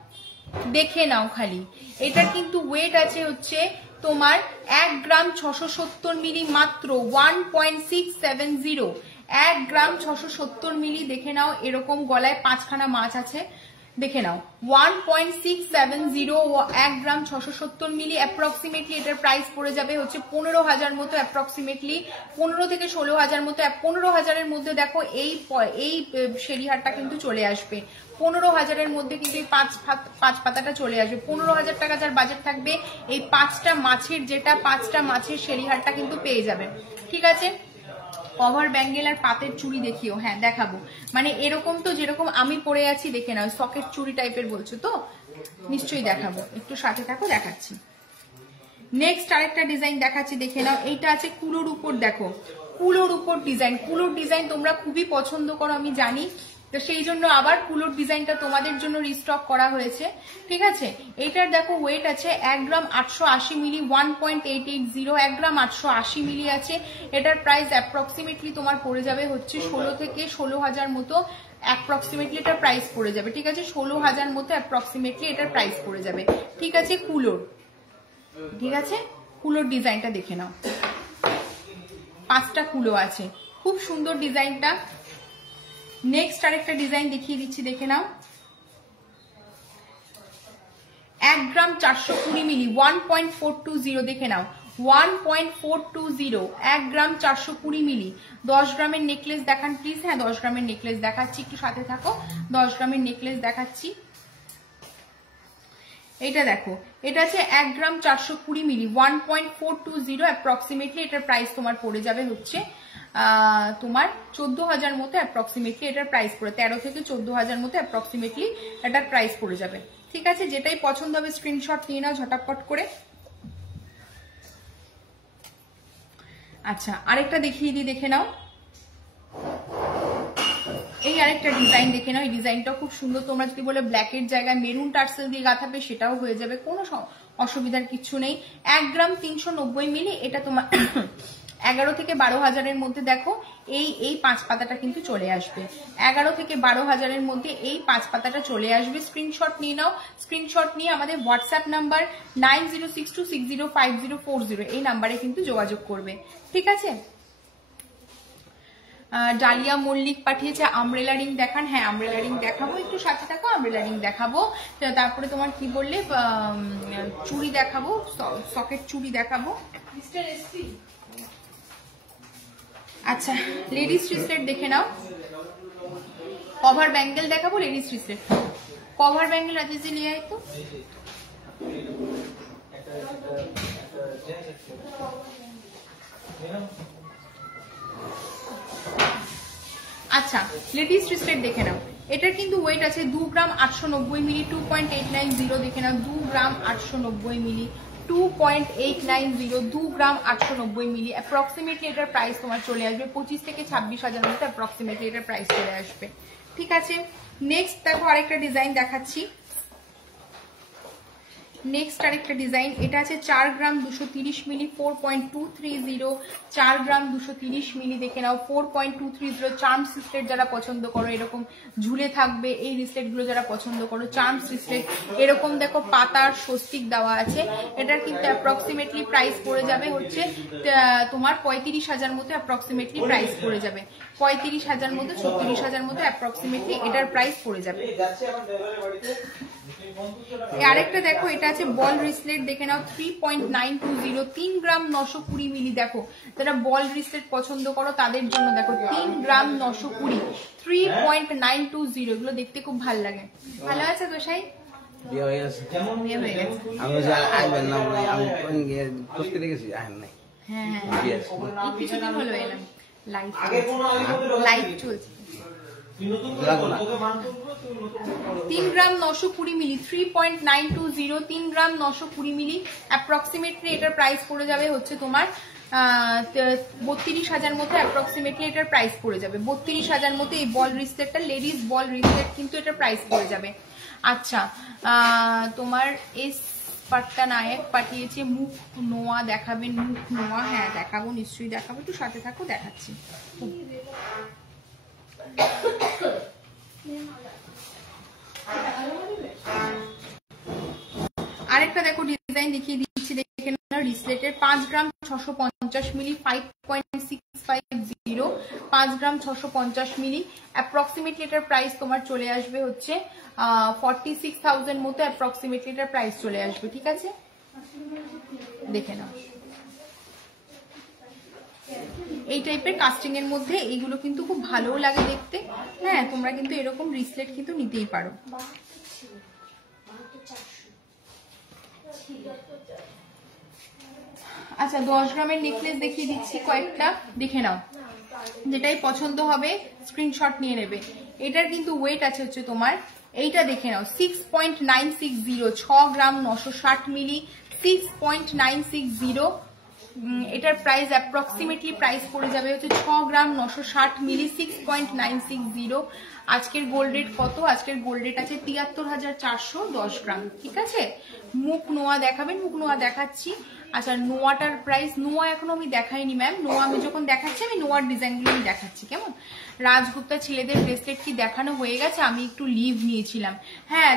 দেখে নাও খালি। এটার কিন্তু ওয়েট আছে হচ্ছে তোমার 1 গ্রাম 670 মিলি, মাত্র 1.670, 1 গ্রাম 670 মিলি, দেখে নাও। এরকম গলায় 5খানা মাছ আছে, দেখে নাও 1.670, 1 গ্রাম 670 মিলি, অ্যাপ্রক্সিমেটলি এটার প্রাইস পড়ে যাবে হচ্ছে 15,000 মতো, অ্যাপ্রক্সিমেটলি 15 থেকে 16,000 মতো। 15,000-এর মধ্যে দেখো এই শেরিহারটা কিন্তু চলে আসবে, 15,000-এর মধ্যে কিন্তু এই পাঁচ পাতাটা চলে আসবে। 15,000 টাকা যার বাজেট থাকবে এই 5টা মাছের, যেটা 5টা মাছের শেরিহারটা কিন্তু পেয়ে যাবে, ঠিক আছে। কভার ব্যাঙ্গেল আর পাতের চুড়ি দেখিও, হ্যাঁ দেখাবো, মানে এরকম তো যেরকম আমি পরে আছি দেখে নাও, সকেট চুড়ি টাইপের বলছো তো, নিশ্চয়ই দেখাবো, একটু সাথে থাকো দেখাচ্ছি। নেক্সট আরেকটা ডিজাইন দেখাচ্ছি, দেখে নাও। এইটা আছে কুলোর উপর, দেখো কুলোর উপর ডিজাইন, কুলোর ডিজাইন তোমরা খুবই পছন্দ করো আমি জানি, তো সেই জন্য আবার কুলোর ডিজাইনটা তোমাদের জন্য রিস্টক করা হয়েছে, ঠিক আছে। এইটার দেখো ওয়েট আছে 1 গ্রাম 880 মিলি, 1.880, 1 গ্রাম 880 মিলি আছে। এটার প্রাইস অ্যাপ্রক্সিমেটলি তোমার পড়ে যাবে হচ্ছে 16 থেকে 16,000 মতো, অ্যাপ্রক্সিমেটলি এটার প্রাইস পড়ে যাবে, ঠিক আছে। 16,000 মতো অ্যাপ্রক্সিমেটলি এটার প্রাইস পড়ে যাবে, ঠিক আছে। কুলোর, ঠিক আছে, কুলোর ডিজাইনটা দেখে নাও, 5টা কুলো আছে, খুব সুন্দর ডিজাইনটা। নেক্সট আরেকটা ডিজাইন দেখিয়ে দিচ্ছি, দেখে নাও। 1 গ্রাম 420 মিলি, 1.420, দেখে নাও 1.420, 1 গ্রাম 420 মিলি। 10 গ্রামের নেকলেস দেখান প্লিজ, হ্যাঁ 10 গ্রামের নেকলেস দেখাচ্ছি, একটু সাথে থাকো। 10 গ্রামের নেকলেস দেখাচ্ছি, এটা দেখো, এটা আছে 1 গ্রাম 420 মিলি, 1.420, অ্যাপ্রক্সিমেটলি এটার প্রাইস তোমার পড়ে যাবে হচ্ছে তোমার 14,000 মতো, অ্যাপ্রক্সিমেটলি এটার প্রাইস পড়ে 13 থেকে 14,000 মতো অ্যাপ্রক্সিমেটলি এটার প্রাইস পড়ে যাবে, ঠিক আছে। যেটাই পছন্দ হবে স্ক্রিনশট নিয়ে নাও ঝটাপট করে। আচ্ছা আরেকটা দেখিয়ে দিই, দেখে নাও। এই আরেকটা ডিজাইন দেখে নাও, এই ডিজাইনটা খুব সুন্দর, তোমরা যদি বলে ব্ল্যাকের জায়গায় মেরুন টার্সেল দিয়ে গাঁথাবে সেটাও হয়ে যাবে, কোনো অসুবিধার কিছু নেই। 1 গ্রাম 390 মিলি, এটা তোমার 11 থেকে 12,000-এর মধ্যে দেখো এই 5 পাতাটা কিন্তু চলে আসবে। 11 থেকে 12,000-এর মধ্যে এই 5 পাতাটা চলে আসবে। স্ক্রিনশট নিয়ে নাও, স্ক্রিনশট নিয়ে আমাদের হোয়াটসঅ্যাপ নাম্বার 9062605040 এই নাম্বারে কিন্তু যোগাযোগ করবে, ঠিক আছে। ডালিয়া মল্লিক পাঠিয়েছে আমব্রেলা রিং দেখান। হ্যাঁ আমব্রেলা রিং দেখাবো, একটু সাথে থাকো, আমব্রেলা রিং দেখাবো। তারপরে তোমার কি বললে চুড়ি দেখাবো, সকেট চুড়ি দেখাবো। আচ্ছা লেডিস রিসলেট দেখে নাও, কভার ব্যাঙ্গেল দেখাবো, লেডিস রিসলেট কভার ব্যাঙ্গেল আছে যে নিয়ে আয় তো। আচ্ছা লেডিস রিসলেট দেখে নাও, এটার কিন্তু ওয়েট আছে 2 গ্রাম 890 মিলি, 2.890 দেখে নাও, 2 গ্রাম 890 মিলি, 2.890, 2 গ্রাম 890 মিলি। অ্যাপ্রক্সিমেটলি এটার প্রাইস তোমার চলে আসবে 25 থেকে 26,000 মধ্যে অ্যাপ্রক্সিমেটলি এটার প্রাইস চলে আসবে, ঠিক আছে। নেক্সট দেখো আরেকটা ডিজাইন দেখাচ্ছি, নেক্সট আরেকটা ডিজাইন, এটা আছে 4 গ্রাম 230 মিলি, 4.230, 4 গ্রাম 230 মিলি দেখে নাও, 4.230। চার্মস রিসলেট যারা পছন্দ করো, এরকম ঝুলে থাকবে এই রিসলেট গুলো যারা পছন্দ করো, চার্মস রিসলেট এরকম দেখো পাতার স্বস্তিক দেওয়া আছে। এটার কিন্তু অ্যাপ্রক্সিমেটলি প্রাইস পড়ে যাবে হচ্ছে তোমার 35,000 মতো অ্যাপ্রক্সিমেটলি প্রাইস পড়ে যাবে, 35,000 মতো 36,000 মতো অ্যাপ্রক্সিমেটলি এটার প্রাইস পড়ে যাবে। আরেকটা দেখো এটা আছে বল রিসলেট দেখে নাও, 3.920, 3 গ্রাম 920 মিলি। দেখো যারা বল রিসলেট পছন্দ করো তাদের জন্য দেখো 3 গ্রাম 920, 3.920, এগুলো দেখতে খুব ভালো লাগে। ভালো আছে তো সাই? বিয়ে হয়ে গেছে, বিয়ে হয়ে গেছে। আমি আসবেন না, আমি খুঁজতে রেখেছি, আসেন নাই। হ্যাঁ হ্যাঁ এই কিছুদিন হলো এলাম, লাইভ চলছে। 3 গ্রাম 920 মিলি, 3.920, 3 গ্রাম 920 মিলি। অ্যাপ্রক্সিমেটলি এটার প্রাইস পড়ে যাবে হচ্ছে তোমার 32,000 মতো অ্যাপ্রক্সিমেটলি এটার প্রাইস পড়ে যাবে, 32,000 মতো এই বল রিসলেটটা, লেডিস বল রিসলেট কিন্তু এটার প্রাইস পড়ে যাবে। আচ্ছা তোমার এস পাট্টা নায়ক পাঠিয়েছে মুখ নোয়া দেখাবেন, মুখ নোয়া। হ্যাঁ দেখাবো, নিশ্চয়ই দেখাবো, একটু সাথে থাকো, দেখাচ্ছি। আরেকটা দেখো ডিজাইন দেখিয়ে দিচ্ছি, দেখে নাও রিসলেটের 5 গ্রাম 650 মিলি, 5.650, 5 গ্রাম 650 মিলি। অ্যাপ্রক্সিমেটলি এটার প্রাইস তোমার চলে আসবে হচ্ছে 46,000 মতো অ্যাপ্রক্সিমেটলি এটার প্রাইস চলে আসবে, ঠিক আছে। দেখে নাও এই টাইপের কাস্টিং এর মধ্যে এইগুলো কিন্তু খুব ভালো লাগে দেখতে। হ্যাঁ তোমরা কিন্তু এরকম রিসলেট কিন্তু নিতেই পারো। আচ্ছা 10 গ্রামের নেকলেস দেখিয়ে দিচ্ছি কয়েকটা, দেখে নাও, যেটাই পছন্দ হবে স্ক্রিনশট নিয়ে নেবে। এটার কিন্তু ওয়েট আছে হচ্ছে তোমার, এইটা দেখে নাও 6.960, 6 গ্রাম 960 মিলি, 6.960। এটার প্রাইস অ্যাপ্রক্সিমেটলি প্রাইস পড়ে যাবে হচ্ছে 6 গ্রাম 960 মিলি, 6.960। আজকের গোল্ড রেট কত? আজকের গোল্ড রেট আছে 73,410 গ্রাম, ঠিক আছে। মুখ নোয়া দেখাবেন, মুখ নোয়া দেখাচ্ছি। আচ্ছা নোয়াটার প্রাইস, নোয়া এখনো আমি দেখাইনি ম্যাম, নোয়া আমি যখন দেখাচ্ছি আমি নোয়ার ডিজাইনগুলো আমি দেখাচ্ছি, কেমন। রাজগুপ্তা ছেলেদের ব্রেসলেট কি দেখানো হয়ে গেছে? আমি একটু লিভ নিয়েছিলাম। হ্যাঁ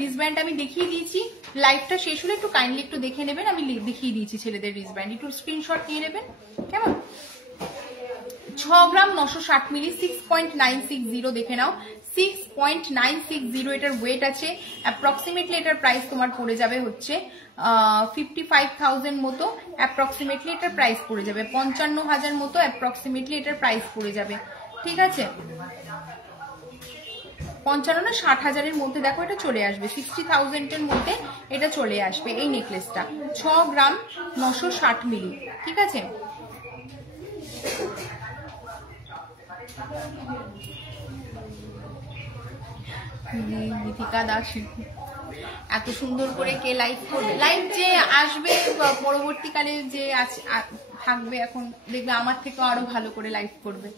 রিসব্যান্ড আমি দেখিয়ে দিয়েছি, লাইভটা শেষ হলে একটু কাইন্ডলি একটু দেখে নেবেন, আমি দেখিয়ে দিয়েছি ছেলেদের রিসব্যান্ড, একটু স্ক্রিনশট নিয়ে নেবেন, কেমন। 6 গ্রাম 960 মিলি, 6.960 দেখে নাও, 6.960 এটার ওয়েট আছে। অ্যাপ্রক্সিমেটলি এটার প্রাইস তোমার পড়ে যাবে হচ্ছে 55,000 মতো অ্যাপ্রক্সিমেটলি এটার প্রাইস পড়ে যাবে, 55,000 মতো অ্যাপ্রক্সিমেটলি এটার প্রাইস পড়ে যাবে, ঠিক আছে। 55 না 60,000-এর মধ্যে দেখো এটা চলে আসবে, 60,000-এর মধ্যে এটা চলে আসবে এই নেকলেসটা, 6 গ্রাম 960 মিলি, ঠিক আছে। গীতিকা দাস এত সুন্দর করে কে লাইভ করবে? লাইভ যে আসবে পরবর্তীকালে যে থাকবে এখন দেখবে আমার থেকেও আরো ভালো করে লাইভ করবে,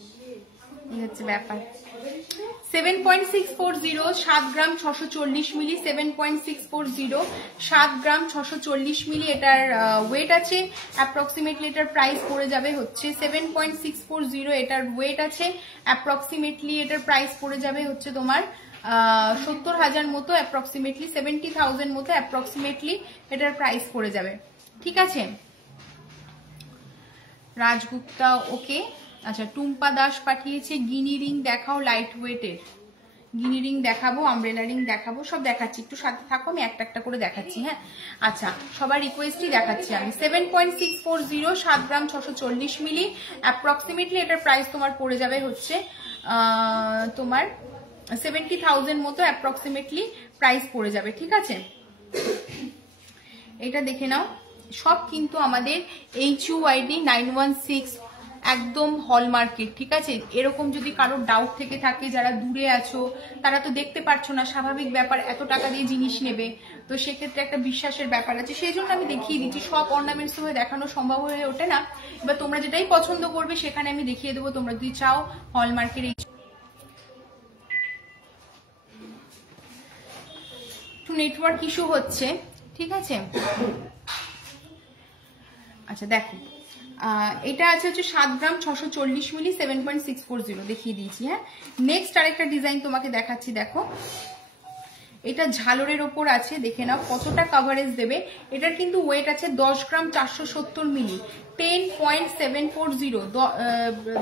এই হচ্ছে ব্যাপার। 7.640 7 গ্রাম 640 মিলি, 7.640 7 গ্রাম 640 মিলি এটার ওয়েট আছে। অ্যাপ্রক্সিমেটলি এটার প্রাইস পড়ে যাবে হচ্ছে 7.640, এটার ওয়েট আছে। অ্যাপ্রক্সিমেটলি এটার প্রাইস পড়ে যাবে হচ্ছে তোমার 70,000 মতো, অ্যাপ্রক্সিমেটলি 70,000 মতো অ্যাপ্রক্সিমেটলি এটার প্রাইস পড়ে যাবে। ঠিক আছে, রাজগুপ্তা ওকে। আচ্ছা, টুম্পা দাস পাঠিয়েছে গিনি রিং দেখাও লাইট ওয়েটের। গিনি রিং দেখাবো, আমব্রেলা রিং দেখাবো, সব দেখাচ্ছি, একটু সাথে থাকো, আমি একটা একটা করে দেখাচ্ছি। হ্যাঁ, আচ্ছা, সবার রিকোয়েস্টই দেখাচ্ছি আমি। 7.640 7 গ্রাম 640 মিলি, অ্যাপ্রক্সিমেটলি এটার প্রাইস তোমার পড়ে যাবে হচ্ছে তোমার 70,000 মতো অ্যাপ্রক্সিমেটলি প্রাইস পড়ে যাবে। ঠিক আছে, এটা দেখে নাও, সব কিন্তু আমাদের HUID 916 একদম হলমার্কেট। ঠিক আছে, এরকম যদি কারোর ডাউট থেকে থাকে, যারা দূরে আছো তারা তো দেখতে পারছো না, স্বাভাবিক ব্যাপার, এত টাকা দিয়ে জিনিস নেবে, তো সেক্ষেত্রে একটা বিশ্বাসের ব্যাপার আছে, সেই জন্য আমি দেখিয়ে দিচ্ছি। সব অর্নামেন্টস হয়ে দেখানো সম্ভব হয়ে ওঠে না, এবার তোমরা যেটাই পছন্দ করবে সেখানে আমি দেখিয়ে দেবো। তোমরা যদি চাও হলমার্কের, একটু নেটওয়ার্ক ইস্যু হচ্ছে। ঠিক আছে, আচ্ছা দেখো, এটা আছে হচ্ছে 7 গ্রাম 640 মিলি, 7.640 দেখিয়ে দিয়েছি। হ্যাঁ, নেক্সট আরেকটা ডিজাইন তোমাকে দেখাচ্ছি। দেখো, এটা ঝালরের ওপর আছে, দেখে নাও কতটা কভারেজ দেবে। এটার কিন্তু ওয়েট আছে 10 গ্রাম 470 মিলি, 10.740,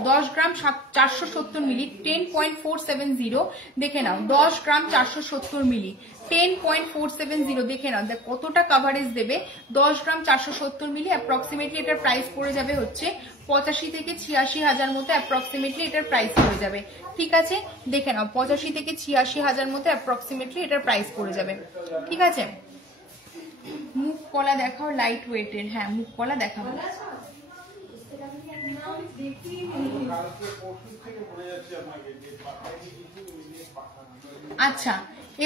10 গ্রাম 470 মিলি, 10.470 দেখে নাও, 10 গ্রাম 470 মিলি, 10.470 দেখে নাও, দেখ কতটা কভারেজ দেবে। 10 গ্রাম 470 মিলি, অ্যাপ্রক্সিমেটলি এটার প্রাইস পড়ে যাবে হচ্ছে 85 থেকে 86,000 মতো অ্যাপ্রক্সিমেটলি এটার প্রাইস পড়ে যাবে। ঠিক আছে, দেখে নাও 85 থেকে 86,000 মতো অ্যাপ্রক্সিমেটলি এটার প্রাইস পড়ে যাবে। ঠিক আছে, মুখ পলা দেখাও লাইট ওয়েটের। হ্যাঁ, মুখ পলা দেখাবো। আচ্ছা,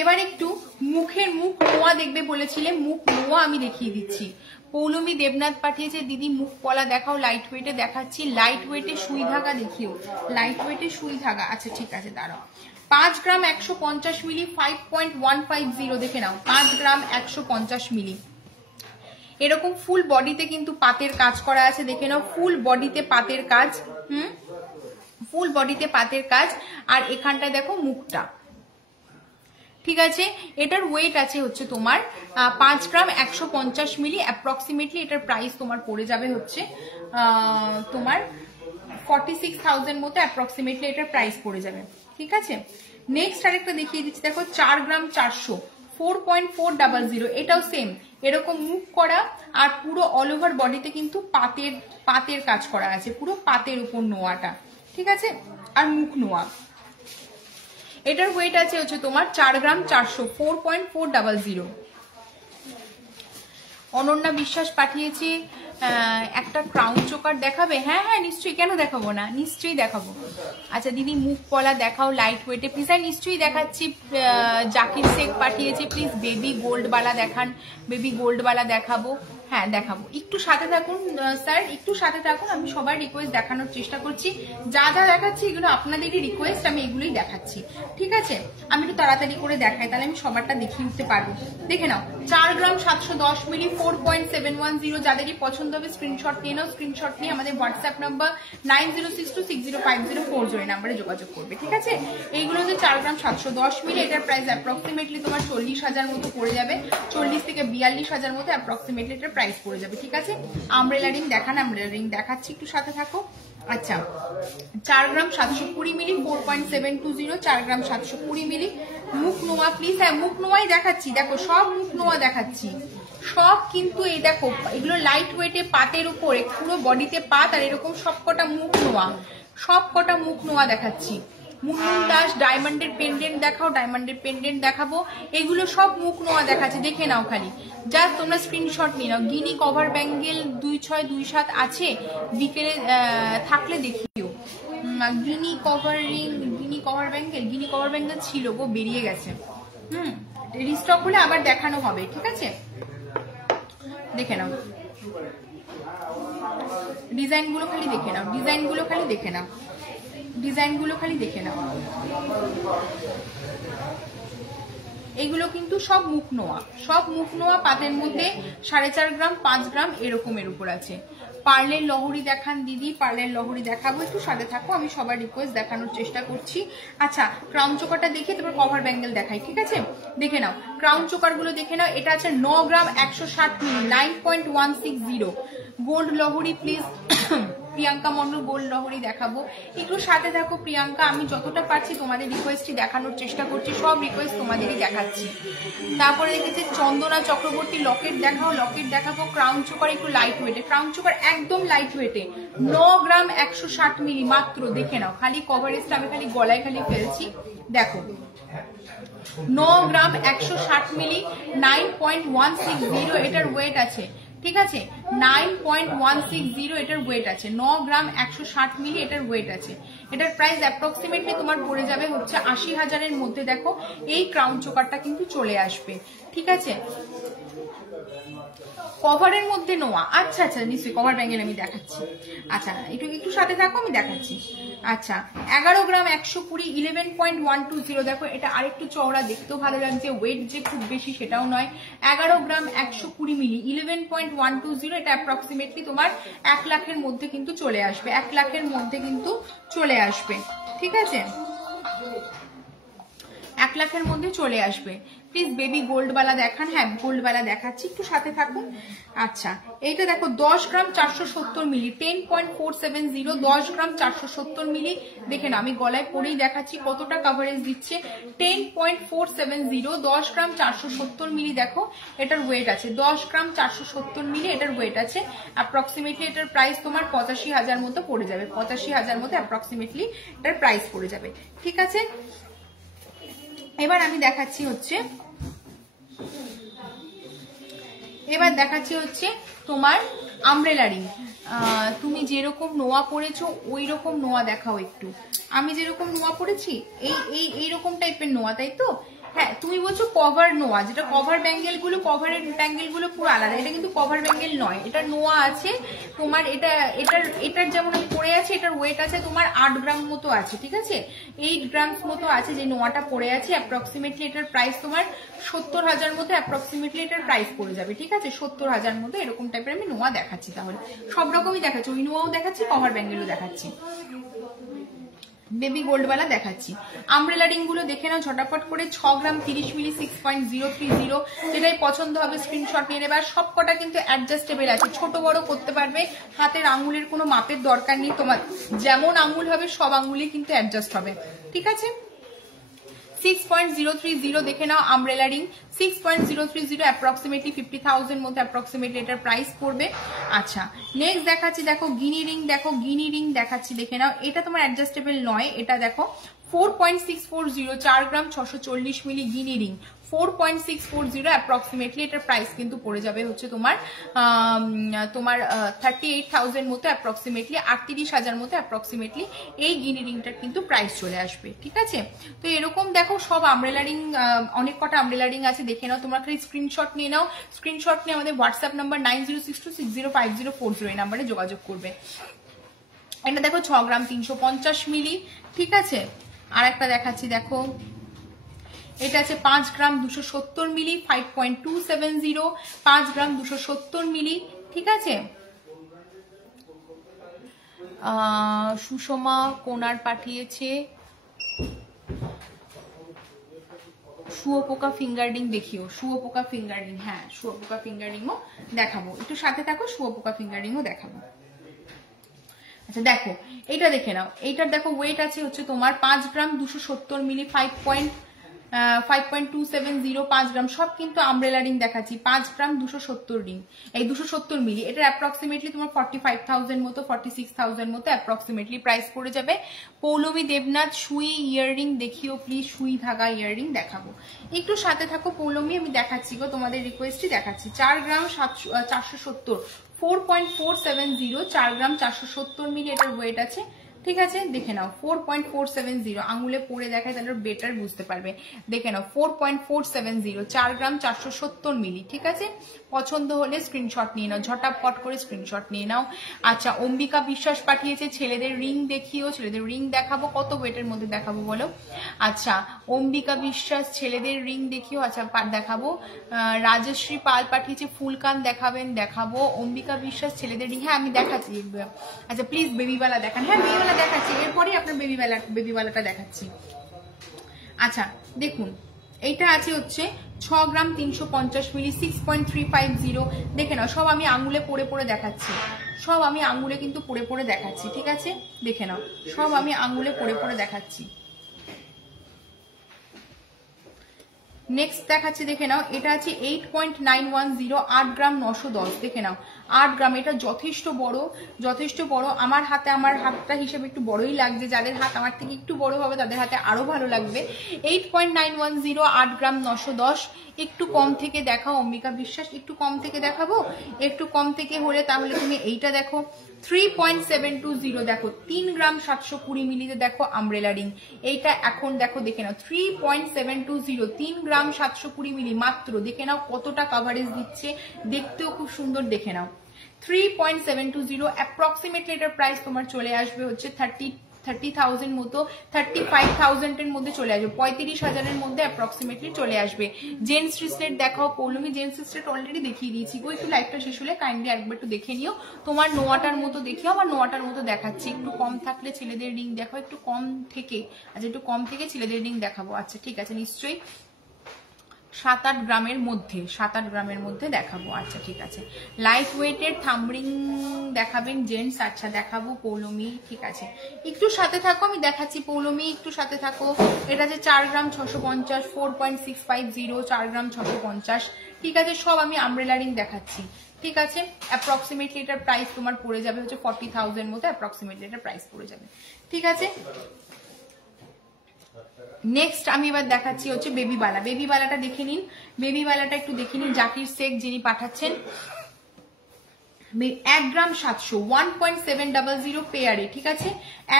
এবার একটু মুখের মুখ নোয়া দেখবে বলেছিলে, মুখ নোয়া আমি দেখিয়ে দিচ্ছি। পৌলমী দেবনাথ পাঠিয়েছে দিদি মুখ পলা দেখাও লাইট ওয়েটে, দেখাচ্ছি। লাইট ওয়েটে সুই ধাগা দেখিও, লাইট ওয়েটে সুই ধাগা। আচ্ছা ঠিক আছে, দাঁড়াও। 5 গ্রাম 150 মিলি, 5.150 দেখে নাও, 5 গ্রাম 150 মিলি। এরকম ফুল বডিতে কিন্তু পাতের কাজ করা আছে, দেখে নাও, ফুল বডিতে পাতের কাজ। ফুল বডিতে পাতের কাজ, আর এখানটায় দেখো মুখটা। ঠিক আছে, এটার ওয়েট আছে হচ্ছে তোমার 5 গ্রাম 150 মিলি, অ্যাপ্রক্সিমেটলি এটার প্রাইস তোমার পড়ে যাবে হচ্ছে তোমার 46,000 মতো অ্যাপ্রক্সিমেটলি এটার প্রাইস পড়ে যাবে। ঠিক আছে, নেক্সট আরেকটা দেখিয়ে দিচ্ছি। দেখো, 4 গ্রাম 400, 4.400, এটাও সেম, এরকম মুখ করা, আর পুরো অল ওভার বডিতে কিন্তু পাতের কাজ করা আছে, পুরো পাতের উপর নোয়াটা। ঠিক আছে, আর মুখ নোয়া। এটার ওয়েট আছে হচ্ছে তোমার 4 গ্রাম 400, 4.400। অনন্যা বিশ্বাস পাঠিয়েছে একটা ক্রাউন চোকার দেখাবে। হ্যাঁ হ্যাঁ, নিশ্চয়ই, কেন দেখাবো না, নিশ্চয়ই দেখাবো। আচ্ছা দিদি মুখ পলা দেখাও লাইট ওয়েটে, প্লিজ। হ্যাঁ নিশ্চয়ই দেখাচ্ছি। জাকির শেখ পাঠিয়েছে প্লিজ বেবি গোল্ড বালা দেখান, বেবি গোল্ড বালা দেখাবো। হ্যাঁ দেখাবো, একটু সাথে থাকুন স্যার, একটু সাথে থাকুন, আমি সবার রিকোয়েস্ট দেখানোর চেষ্টা করছি। যা যা দেখাচ্ছি এগুলো আপনাদেরই রিকোয়েস্ট, আমি এগুলোই দেখাচ্ছি। ঠিক আছে, আমি একটু তাড়াতাড়ি করে দেখাই, তাহলে আমি সবারটা দেখিয়ে উঠতে পারবো। দেখে নাও, 4 গ্রাম 710 মিলি, 4.710, যাদেরই পছন্দ হবে স্ক্রিনশট নিয়ে নাও। স্ক্রিনশট নিয়ে আমাদের হোয়াটসঅ্যাপ নাম্বার 9062605040 নাম্বারে যোগাযোগ করবে। ঠিক আছে, এইগুলো যে 4 গ্রাম 710 মিলি, এটার প্রাইস অ্যাপ্রক্সিমেটলি তোমার 40,000 মতো পড়ে যাবে, 40 থেকে 42,000 মতো অ্যাপ্রক্সিমেটলি এটার প্রাইস পড়ে যাবে। ঠিক আছে, আমব্রেলা রিং দেখান, আমব্রেলা রিং দেখাচ্ছি, একটু সাথে থাকো। আচ্ছা, 4 গ্রাম 720 মিলি, 4.720, 4 গ্রাম 720 মিলি। মুখ নোয়া প্লিজ। হ্যাঁ, মুখ নোয়াই দেখাচ্ছি, দেখো সব মুখ নোয়া দেখাচ্ছি, সব কিন্তু এই দেখো, এগুলো লাইট ওয়েটে পাতের উপরে, পুরো বডিতে পাত, আর এরকম সবকটা মুখ নোয়া, সবকটা মুখ নোয়া দেখাচ্ছি। মুনমুন দাস ডায়মন্ডের পেন্ডেন্ট দেখাও, ডায়মন্ডের পেন্ডেন্ট দেখাবো, এগুলো সব মুখ নোয়া দেখাচ্ছে, দেখে নাও খালি, জাস্ট তোমরা স্ক্রিনশট নিয়ে নাও। গিনি কভার ব্যাঙ্গেল 2627 আছে, বিকেলে থাকলে দেখিও। গিনি কভার রিং, গিনি কভার ব্যাঙ্গেল ছিল গো, বেরিয়ে গেছে। রিস্টক হলে আবার দেখানো হবে। ঠিক আছে, দেখে নাও ডিজাইনগুলো খালি দেখে নাও, ডিজাইনগুলো খালি দেখে নাও। ডিজাইনগুলো খালি দেখে নাও। এইগুলো কিন্তু সব মুখ নোয়া, সব মুখ নোয়া, পাতের মধ্যে 4.5 গ্রাম 5 গ্রাম এরকমের উপর আছে। পার্লের লহরি দেখান দিদি, পার্লের লহরি দেখাবো, একটু সাথে থাকো, আমি সবার রিকোয়েস্ট দেখানোর চেষ্টা করছি। আচ্ছা ক্রাউন চোকারটা দেখে তারপর কভার ব্যাঙ্গেল দেখাই, ঠিক আছে? দেখে নাও ক্রাউন চোকার গুলো দেখে নাও। এটা আছে 9 gram 160 milli, 9.160। Gold Lahari please Priyanka Mondal gold Lahari দেখাবো, একটু সাথে থাকো প্রিয়াঙ্কা। আমি যতটা পারছি তোমাদের রিকোয়েস্টই দেখানোর চেষ্টা করছি, সব রিকোয়েস্ট তোমাদেরই দেখাচ্ছি। তারপরে দেখেছি চন্দনা চক্রবর্তী লকেট দেখাও, লকেট দেখাবো। ক্রাউন চোকার একটু লাইট ওয়েটে, ক্রাউন চোকার একদম লাইট ওয়েটে, 9 গ্রাম 160 মিলি মাত্র। দেখে নাও খালি কভারেজটা আমি খালি গলায় খালি ফেলছি, দেখো 9 গ্রাম 160 মিলি, 9.160 এটার ওয়েট আছে, ঠিক আছে? 9.160 এটার ওয়েট আছে, 9 গ্রাম 160 মিলি এটার ওয়েট আছে। এটার প্রাইস অ্যাপ্রক্সিমেটলি তোমার পড়ে যাবে হচ্ছে 80,000-এর মধ্যে। দেখো এই ক্রাউন চোকারটা কিন্তু চলে আসবে, ঠিক আছে? কভারের মধ্যে নোয়া, আচ্ছা আচ্ছা নিশ্চয়ই কভার ব্যাঙ্গেল আমি দেখাচ্ছি। আচ্ছা একটু একটু সাথে থাকো, আমি দেখাচ্ছি। আচ্ছা 11 গ্রাম 120, 11.120। দেখো এটা আরেকটু চওড়া, দেখতেও ভালো লাগছে, ওয়েট যে খুব বেশি সেটাও নয়। 11 গ্রাম 120 মিলি, 11.120। এটা অ্যাপ্রক্সিমেটলি তোমার 1 লাখের মধ্যে কিন্তু চলে আসবে, 1 লাখের মধ্যে কিন্তু চলে আসবে, ঠিক আছে? 1 লাখের মধ্যে চলে আসবে। প্লিজ বেবি গোল্ডওয়ালা দেখান। হ্যাঁ গোল্ডওয়ালা দেখাচ্ছি, একটু সাথে থাকুন। আচ্ছা এইটা দেখো 10 গ্রাম 470 মিলি, 10.470, 10 গ্রাম 470 মিলি। দেখে না আমি গলায় পরেই দেখাচ্ছি কতটা কভারেজ দিচ্ছে, 10.470, 10 গ্রাম 470 মিলি। দেখো এটার ওয়েট আছে 10 গ্রাম 470 মিলি এটার ওয়েট আছে। অ্যাপ্রক্সিমেটলি এটার প্রাইস তোমার 85,000 মতো পড়ে যাবে, 85,000 মতো অ্যাপ্রক্সিমেটলি এটার প্রাইস পড়ে যাবে, ঠিক আছে? এবার আমি দেখাচ্ছি হচ্ছে, এবার দেখাচ্ছি হচ্ছে তোমার আমব্রেলা রিং। তুমি যেরকম নোয়া পরেছো ওই রকম নোয়া দেখাও একটু। আমি যেরকম নোয়া পরেছি এইরকম টাইপের নোয়া, তাই তো? হ্যাঁ তুমি বলছো কভার নোয়া, যেটা কভার ব্যাঙ্গেল গুলো, কভারের ব্যাঙ্গেল গুলো পুরো আলাদা, এটা কিন্তু কভার ব্যাঙ্গেল নয়, এটা নোয়া আছে তোমার। এটার যেমন আমি পরে আছি, এটার ওয়েট আছে তোমার 8 গ্রাম মতো আছে, ঠিক আছে? 8 গ্রাম মতো আছে যে নোয়াটা পরে আছে। অ্যাপ্রক্সিমেটলি এটার প্রাইস তোমার 70,000 মতো অ্যাপ্রক্সিমেটলি এটার প্রাইস পড়ে যাবে, ঠিক আছে? 70,000 মতো এরকম টাইপের আমি নোয়া দেখাচ্ছি। তাহলে সব রকমই দেখাচ্ছি, ওই নোয়াও দেখাচ্ছি, কভার ব্যাঙ্গেলও দেখাচ্ছি, বেবি গোল্ডওয়ালা দেখাচ্ছি। আমব্রেলা রিং গুলো দেখে নাও ঝটাপট করে। 6 গ্রাম 30 মিলি, 6.030। যেটাই পছন্দ হবে স্ক্রিনশট নিয়ে নেবে। আর সব কটা কিন্তু অ্যাডজাস্টেবল আছে, ছোট বড় করতে পারবে, হাতের আঙুলের কোনো মাপের দরকার নেই, তোমার যেমন আঙুল হবে সব আঙুলই কিন্তু অ্যাডজাস্ট হবে, ঠিক আছে? 6.030 দেখে নাও আমব্রেলা রিং, 6.030 অ্যাপ্রক্সিমেটলি 50,000 মধ্যে অ্যাপ্রক্সিমেটলি এটার প্রাইস পড়বে। আচ্ছা নেক্সট দেখাচ্ছি, দেখো গিনি রিং, দেখো গিনি রিং দেখাচ্ছি, দেখে নাও। এটা তোমার অ্যাডজাস্টেবল নয়, এটা দেখো 4.640, 4 গ্রাম 640 মিলি গিনি রিং, 4.640 অ্যাপ্রক্সিমেটলি এটার প্রাইস কিন্তু পড়ে যাবে হচ্ছে তোমার 38,000 মতো অ্যাপ্রক্সিমেটলি, 38,000 মতো অ্যাপ্রক্সিমেটলি এই গিনি রিংটার কিন্তু প্রাইস চলে আসবে, ঠিক আছে? তো এরকম দেখো সব আমব্রেলা রিং, অনেক কটা আমব্রেলা রিং আছে, দেখে নাও। তোমরা খালি স্ক্রিনশট নিয়ে নাও, স্ক্রিনশট নিয়ে আমাদের হোয়াটসঅ্যাপ নাম্বার 9062605040 এই নাম্বারে যোগাযোগ করবে। এটা দেখো 6 গ্রাম 350 মিলি, ঠিক আছে? আর একটা দেখাচ্ছি, দেখো এটা আছে 5 গ্রাম 270 মিলি, 5.270, 5 গ্রাম 270 মিলি, ঠিক আছে? সুষমা কোনার পাঠিয়েছে শুয়োপোকা ফিঙ্গার রিং দেখিও, শুয়োপোকা ফিঙ্গার রিং, হ্যাঁ শুয়োপোকা ফিঙ্গার রিংও দেখাবো, একটু সাথে থাকো, শুয়োপোকা ফিঙ্গার রিংও দেখাবো। আচ্ছা দেখো এইটা দেখে নাও, এইটার দেখো ওয়েট আছে হচ্ছে তোমার 5 গ্রাম 270 মিলি, 5.270, 5 গ্রাম, সব কিন্তু আমব্রেলা রিং দেখাচ্ছি। 5 গ্রাম 270 রিং, এই 270 মিলি, এটা অ্যাপ্রক্সিমেটলি তোমার 45,000 মতো, 46,000 মতো অ্যাপ্রক্সিমেটলি প্রাইস পড়ে যাবে। পৌলমী দেবনাথ সুই ইয়াররিং দেখিও প্লিজ, সুই ধাগা ইয়াররিং দেখাবো, একটু সাথে থাকো পৌলমী, আমি দেখাচ্ছি গো, তোমাদের রিকোয়েস্টই দেখাচ্ছি। 4 গ্রাম 470, 4.470, 4 গ্রাম 470 মিলি এটার ওয়েট আছে। ঠিক আছে, দেখে নাও 4.470, আঙুলে পরে দেখায় তাহলে বেটার বুঝতে পারবে। দেখে নাও 4.470, 4 গ্রাম 470 মিলি। ঠিক আছে, পছন্দ হলে স্ক্রিনশট নিয়ে নাও, ঝটাপট করে স্ক্রিনশট নিয়ে নাও। আচ্ছা, অম্বিকা বিশ্বাস পাঠিয়েছে ছেলেদের রিং দেখিও, ছেলেদের রিং দেখাবো, কত ওয়েটের মধ্যে দেখাবো বলো? আচ্ছা, অম্বিকা বিশ্বাস ছেলেদের রিং দেখিও, আচ্ছা দেখাবো। রাজশ্রী পাল পাঠিয়েছে ফুলকান দেখাবেন, দেখাবো। অম্বিকা বিশ্বাস ছেলেদের রিং, হ্যাঁ আমি দেখাচ্ছি। আচ্ছা প্লিজ বেবিওয়ালা দেখান, হ্যাঁ বেবিওয়ালা দেখাচ্ছি, এরপরই আপনার বেবিওয়ালাটা দেখাচ্ছি। আচ্ছা দেখুন, এইটা আছে হচ্ছে 6 গ্রাম 350 মিলি, 6.350। দেখে নাও, সব আমি আঙুলে পরে পরে দেখাচ্ছি, সব আমি আঙুলে কিন্তু পরে পরে দেখাচ্ছি। ঠিক আছে, দেখে নাও, সব আমি আঙুলে পরে পরে দেখাচ্ছি। নেক্সট দেখাচ্ছি, দেখে নাও, এটা আছে 8.910, 8 গ্রাম 910। দেখে নাও 8 গ্রাম, এটা যথেষ্ট বড়, যথেষ্ট বড়। আমার হাতটা হিসেবে একটু বড়ই লাগছে, যাদের হাত আমার থেকে একটু বড় হবে তাদের হাতে আরো ভালো লাগবে। 8.910, 8 গ্রাম 910। একটু কম থেকে দেখাও অম্বিকা বিশ্বাস, একটু কম থেকে দেখাবো, একটু কম থেকে হলে তাহলে তুমি এইটা দেখো 3.720। দেখো 3 গ্রাম 720 মিলিতে দেখো আমব্রেলা রিং, এইটা এখন দেখো, দেখে নাও 3.720, 3 গ্রাম 720 মিলি মাত্র। দেখে নাও কতটা কাভারেজ দিচ্ছে, দেখতেও খুব সুন্দর। দেখে নাও 3.720, অ্যাপ্রক্সিমেটলি এটার প্রাইস তোমার চলে আসবে হচ্ছে 30,000 মতো, 35,000 এর মধ্যে চলে আসবে, 35,000 মধ্যে অ্যাপ্রক্সিমেটলি চলে আসবে। জেন্টস রিসলেট দেখাও পৌলমি, জেন্টস রিসলেট অলরেডি দেখিয়ে দিয়েছি গো, একটু লাইভটা শেষ হলে কাইন্ডলি একবার একটু দেখে নিও। তোমার নোয়াটার মতো দেখিও, আমার নোয়াটার মতো দেখাচ্ছি। একটু কম থাকলে ছেলেদের রিং দেখো, একটু কম থেকে, আচ্ছা একটু কম থেকে ছেলেদের রিং দেখাবো। আচ্ছা ঠিক আছে, নিশ্চয়ই 7-8 গ্রামের মধ্যে, 7-8 গ্রামের মধ্যে দেখাবো। আচ্ছা ঠিক আছে, লাইট ওয়েটের থাম্বরিং দেখাবেন জেন্টস, আচ্ছা দেখাবো পৌলমি। ঠিক আছে, একটু সাথে থাকো, আমি দেখাচ্ছি পৌলমি, একটু সাথে থাকো। এটা যে 4 গ্রাম 650, 4.650, 4 গ্রাম 650। ঠিক আছে, সব আমি আমব্রেলা রিং দেখাচ্ছি। ঠিক আছে, অ্যাপ্রক্সিমেটলি এটার প্রাইস তোমার পড়ে যাবে হচ্ছে 40,000 মতো, অ্যাপ্রক্সিমেটলি এটার প্রাইস পড়ে যাবে। ঠিক আছে, নেক্সট আমি এবার দেখাচ্ছি হচ্ছে বেবিবালা। বেবিবালাটা দেখে নিন, বেবিবালাটা একটু দেখে নিন। জাকির শেখ যিনি পাঠাচ্ছেন, 1 গ্রাম 700, 1.700 পেয়ারে। ঠিক আছে,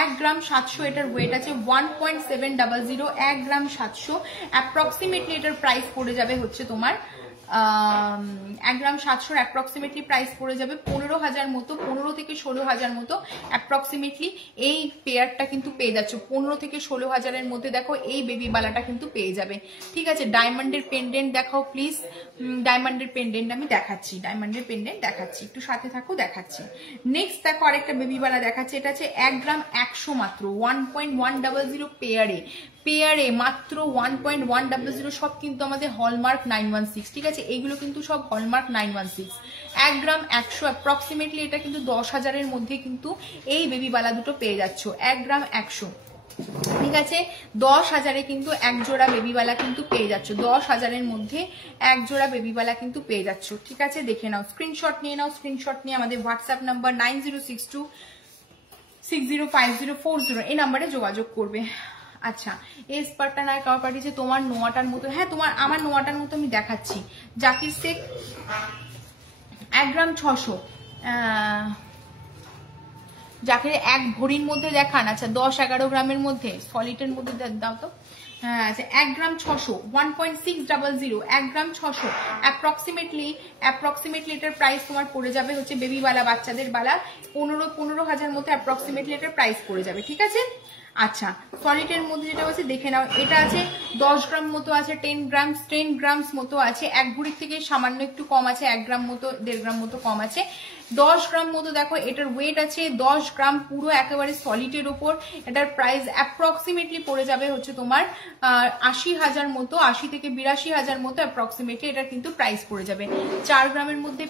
1 গ্রাম 700 এটার ওয়েট আছে, 1.700, 1 গ্রাম 700। অ্যাপ্রক্সিমেটলি এটার প্রাইস পড়ে যাবে হচ্ছে তোমার 1 গ্রাম 700 অ্যাপ্রক্সিমেটলি প্রাইস পড়ে যাবে 15,000 মতো, 15 থেকে 16,000 মতো অ্যাপ্রক্সিমেটলি এই পেয়ারটা কিন্তু পেয়ে যাচ্ছ। 15 থেকে 16,000 মধ্যে দেখো এই বেবি বালাটা কিন্তু পেয়ে যাবে। ঠিক আছে, ডায়মন্ডের পেন্ডেন্ট দেখাও প্লিজ, ডায়মন্ডের পেন্ডেন্ট আমি দেখাচ্ছি, ডায়মন্ডের পেন্ডেন্ট দেখাচ্ছি, একটু সাথে থাকো দেখাচ্ছি। নেক্সট দেখো আরেকটা বেবি বালা দেখাচ্ছি, এটা আছে 1 গ্রাম 100 মাত্র, 1.100 পেয়ারে, পেয়ারে মাত্র 1.100। সব কিন্তু আমাদের হলমার্ক 916। ঠিক আছে, এইগুলো কিন্তু সব হলমার্ক 916। 1 গ্রাম 100 অ্যাপ্রক্সিমেটলি এটা কিন্তু 10,000 মধ্যে কিন্তু এই বেবি বালা দুটো পেয়ে যাচ্ছ। 1 গ্রাম 100। ঠিক আছে, 10,000 কিন্তু এক জোড়া বেবিবালা কিন্তু পেয়ে যাচ্ছ, 10,000 মধ্যে এক জোড়া বেবিবালা কিন্তু পেয়ে যাচ্ছ। ঠিক আছে, দেখে নাও, স্ক্রিনশট নিয়ে নাও, স্ক্রিনশট নিয়ে আমাদের হোয়াটসঅ্যাপ নাম্বার 9062605040 এই নাম্বারে যোগাযোগ করবে। আচ্ছা, এই স্পারটা না কাউ পাঠিয়েছে তোমার নোয়াটার মতো, হ্যাঁ তোমার আমার নোয়াটার মতো আমি দেখাচ্ছি। জাকির শেখ 1 গ্রাম 600, যাকে 1 ভরির মধ্যে দেখান। আচ্ছা 10-11 গ্রামের মধ্যে সলিডের মধ্যে দাও তো। হ্যাঁ আচ্ছা, 1 গ্রাম 600, 1.600, 1 গ্রাম 600 অ্যাপ্রক্সিমেটলি এটার প্রাইস তোমার পড়ে যাবে হচ্ছে বেবি বালা, বাচ্চাদের বালা 15,000 মতো অ্যাপ্রক্সিমেটলি এটার প্রাইস পড়ে যাবে। ঠিক আছে, আচ্ছা সলিডের মধ্যে যেটা আছে দেখে নাও, এটা আছে 10 গ্রাম মতো আছে, 10 গ্রামস মতো আছে, 1 ভরির থেকে সামান্য একটু কম আছে, 1 গ্রাম মতো 1.5 গ্রাম মতো কম আছে, 10 গ্রাম মতো দেখো এটার ওয়েট আছে 10 গ্রাম পুরো একেবারে সলিডের উপর। এটার প্রাইস অ্যাপ্রক্সিমেটলি পড়ে যাবে হচ্ছে তোমার 80,000 মতো, 80 থেকে 82,000 মতো অ্যাপ্রক্সিমেটলি এটার কিন্তু প্রাইস পড়ে যাবে। 4 গ্রামের মধ্যে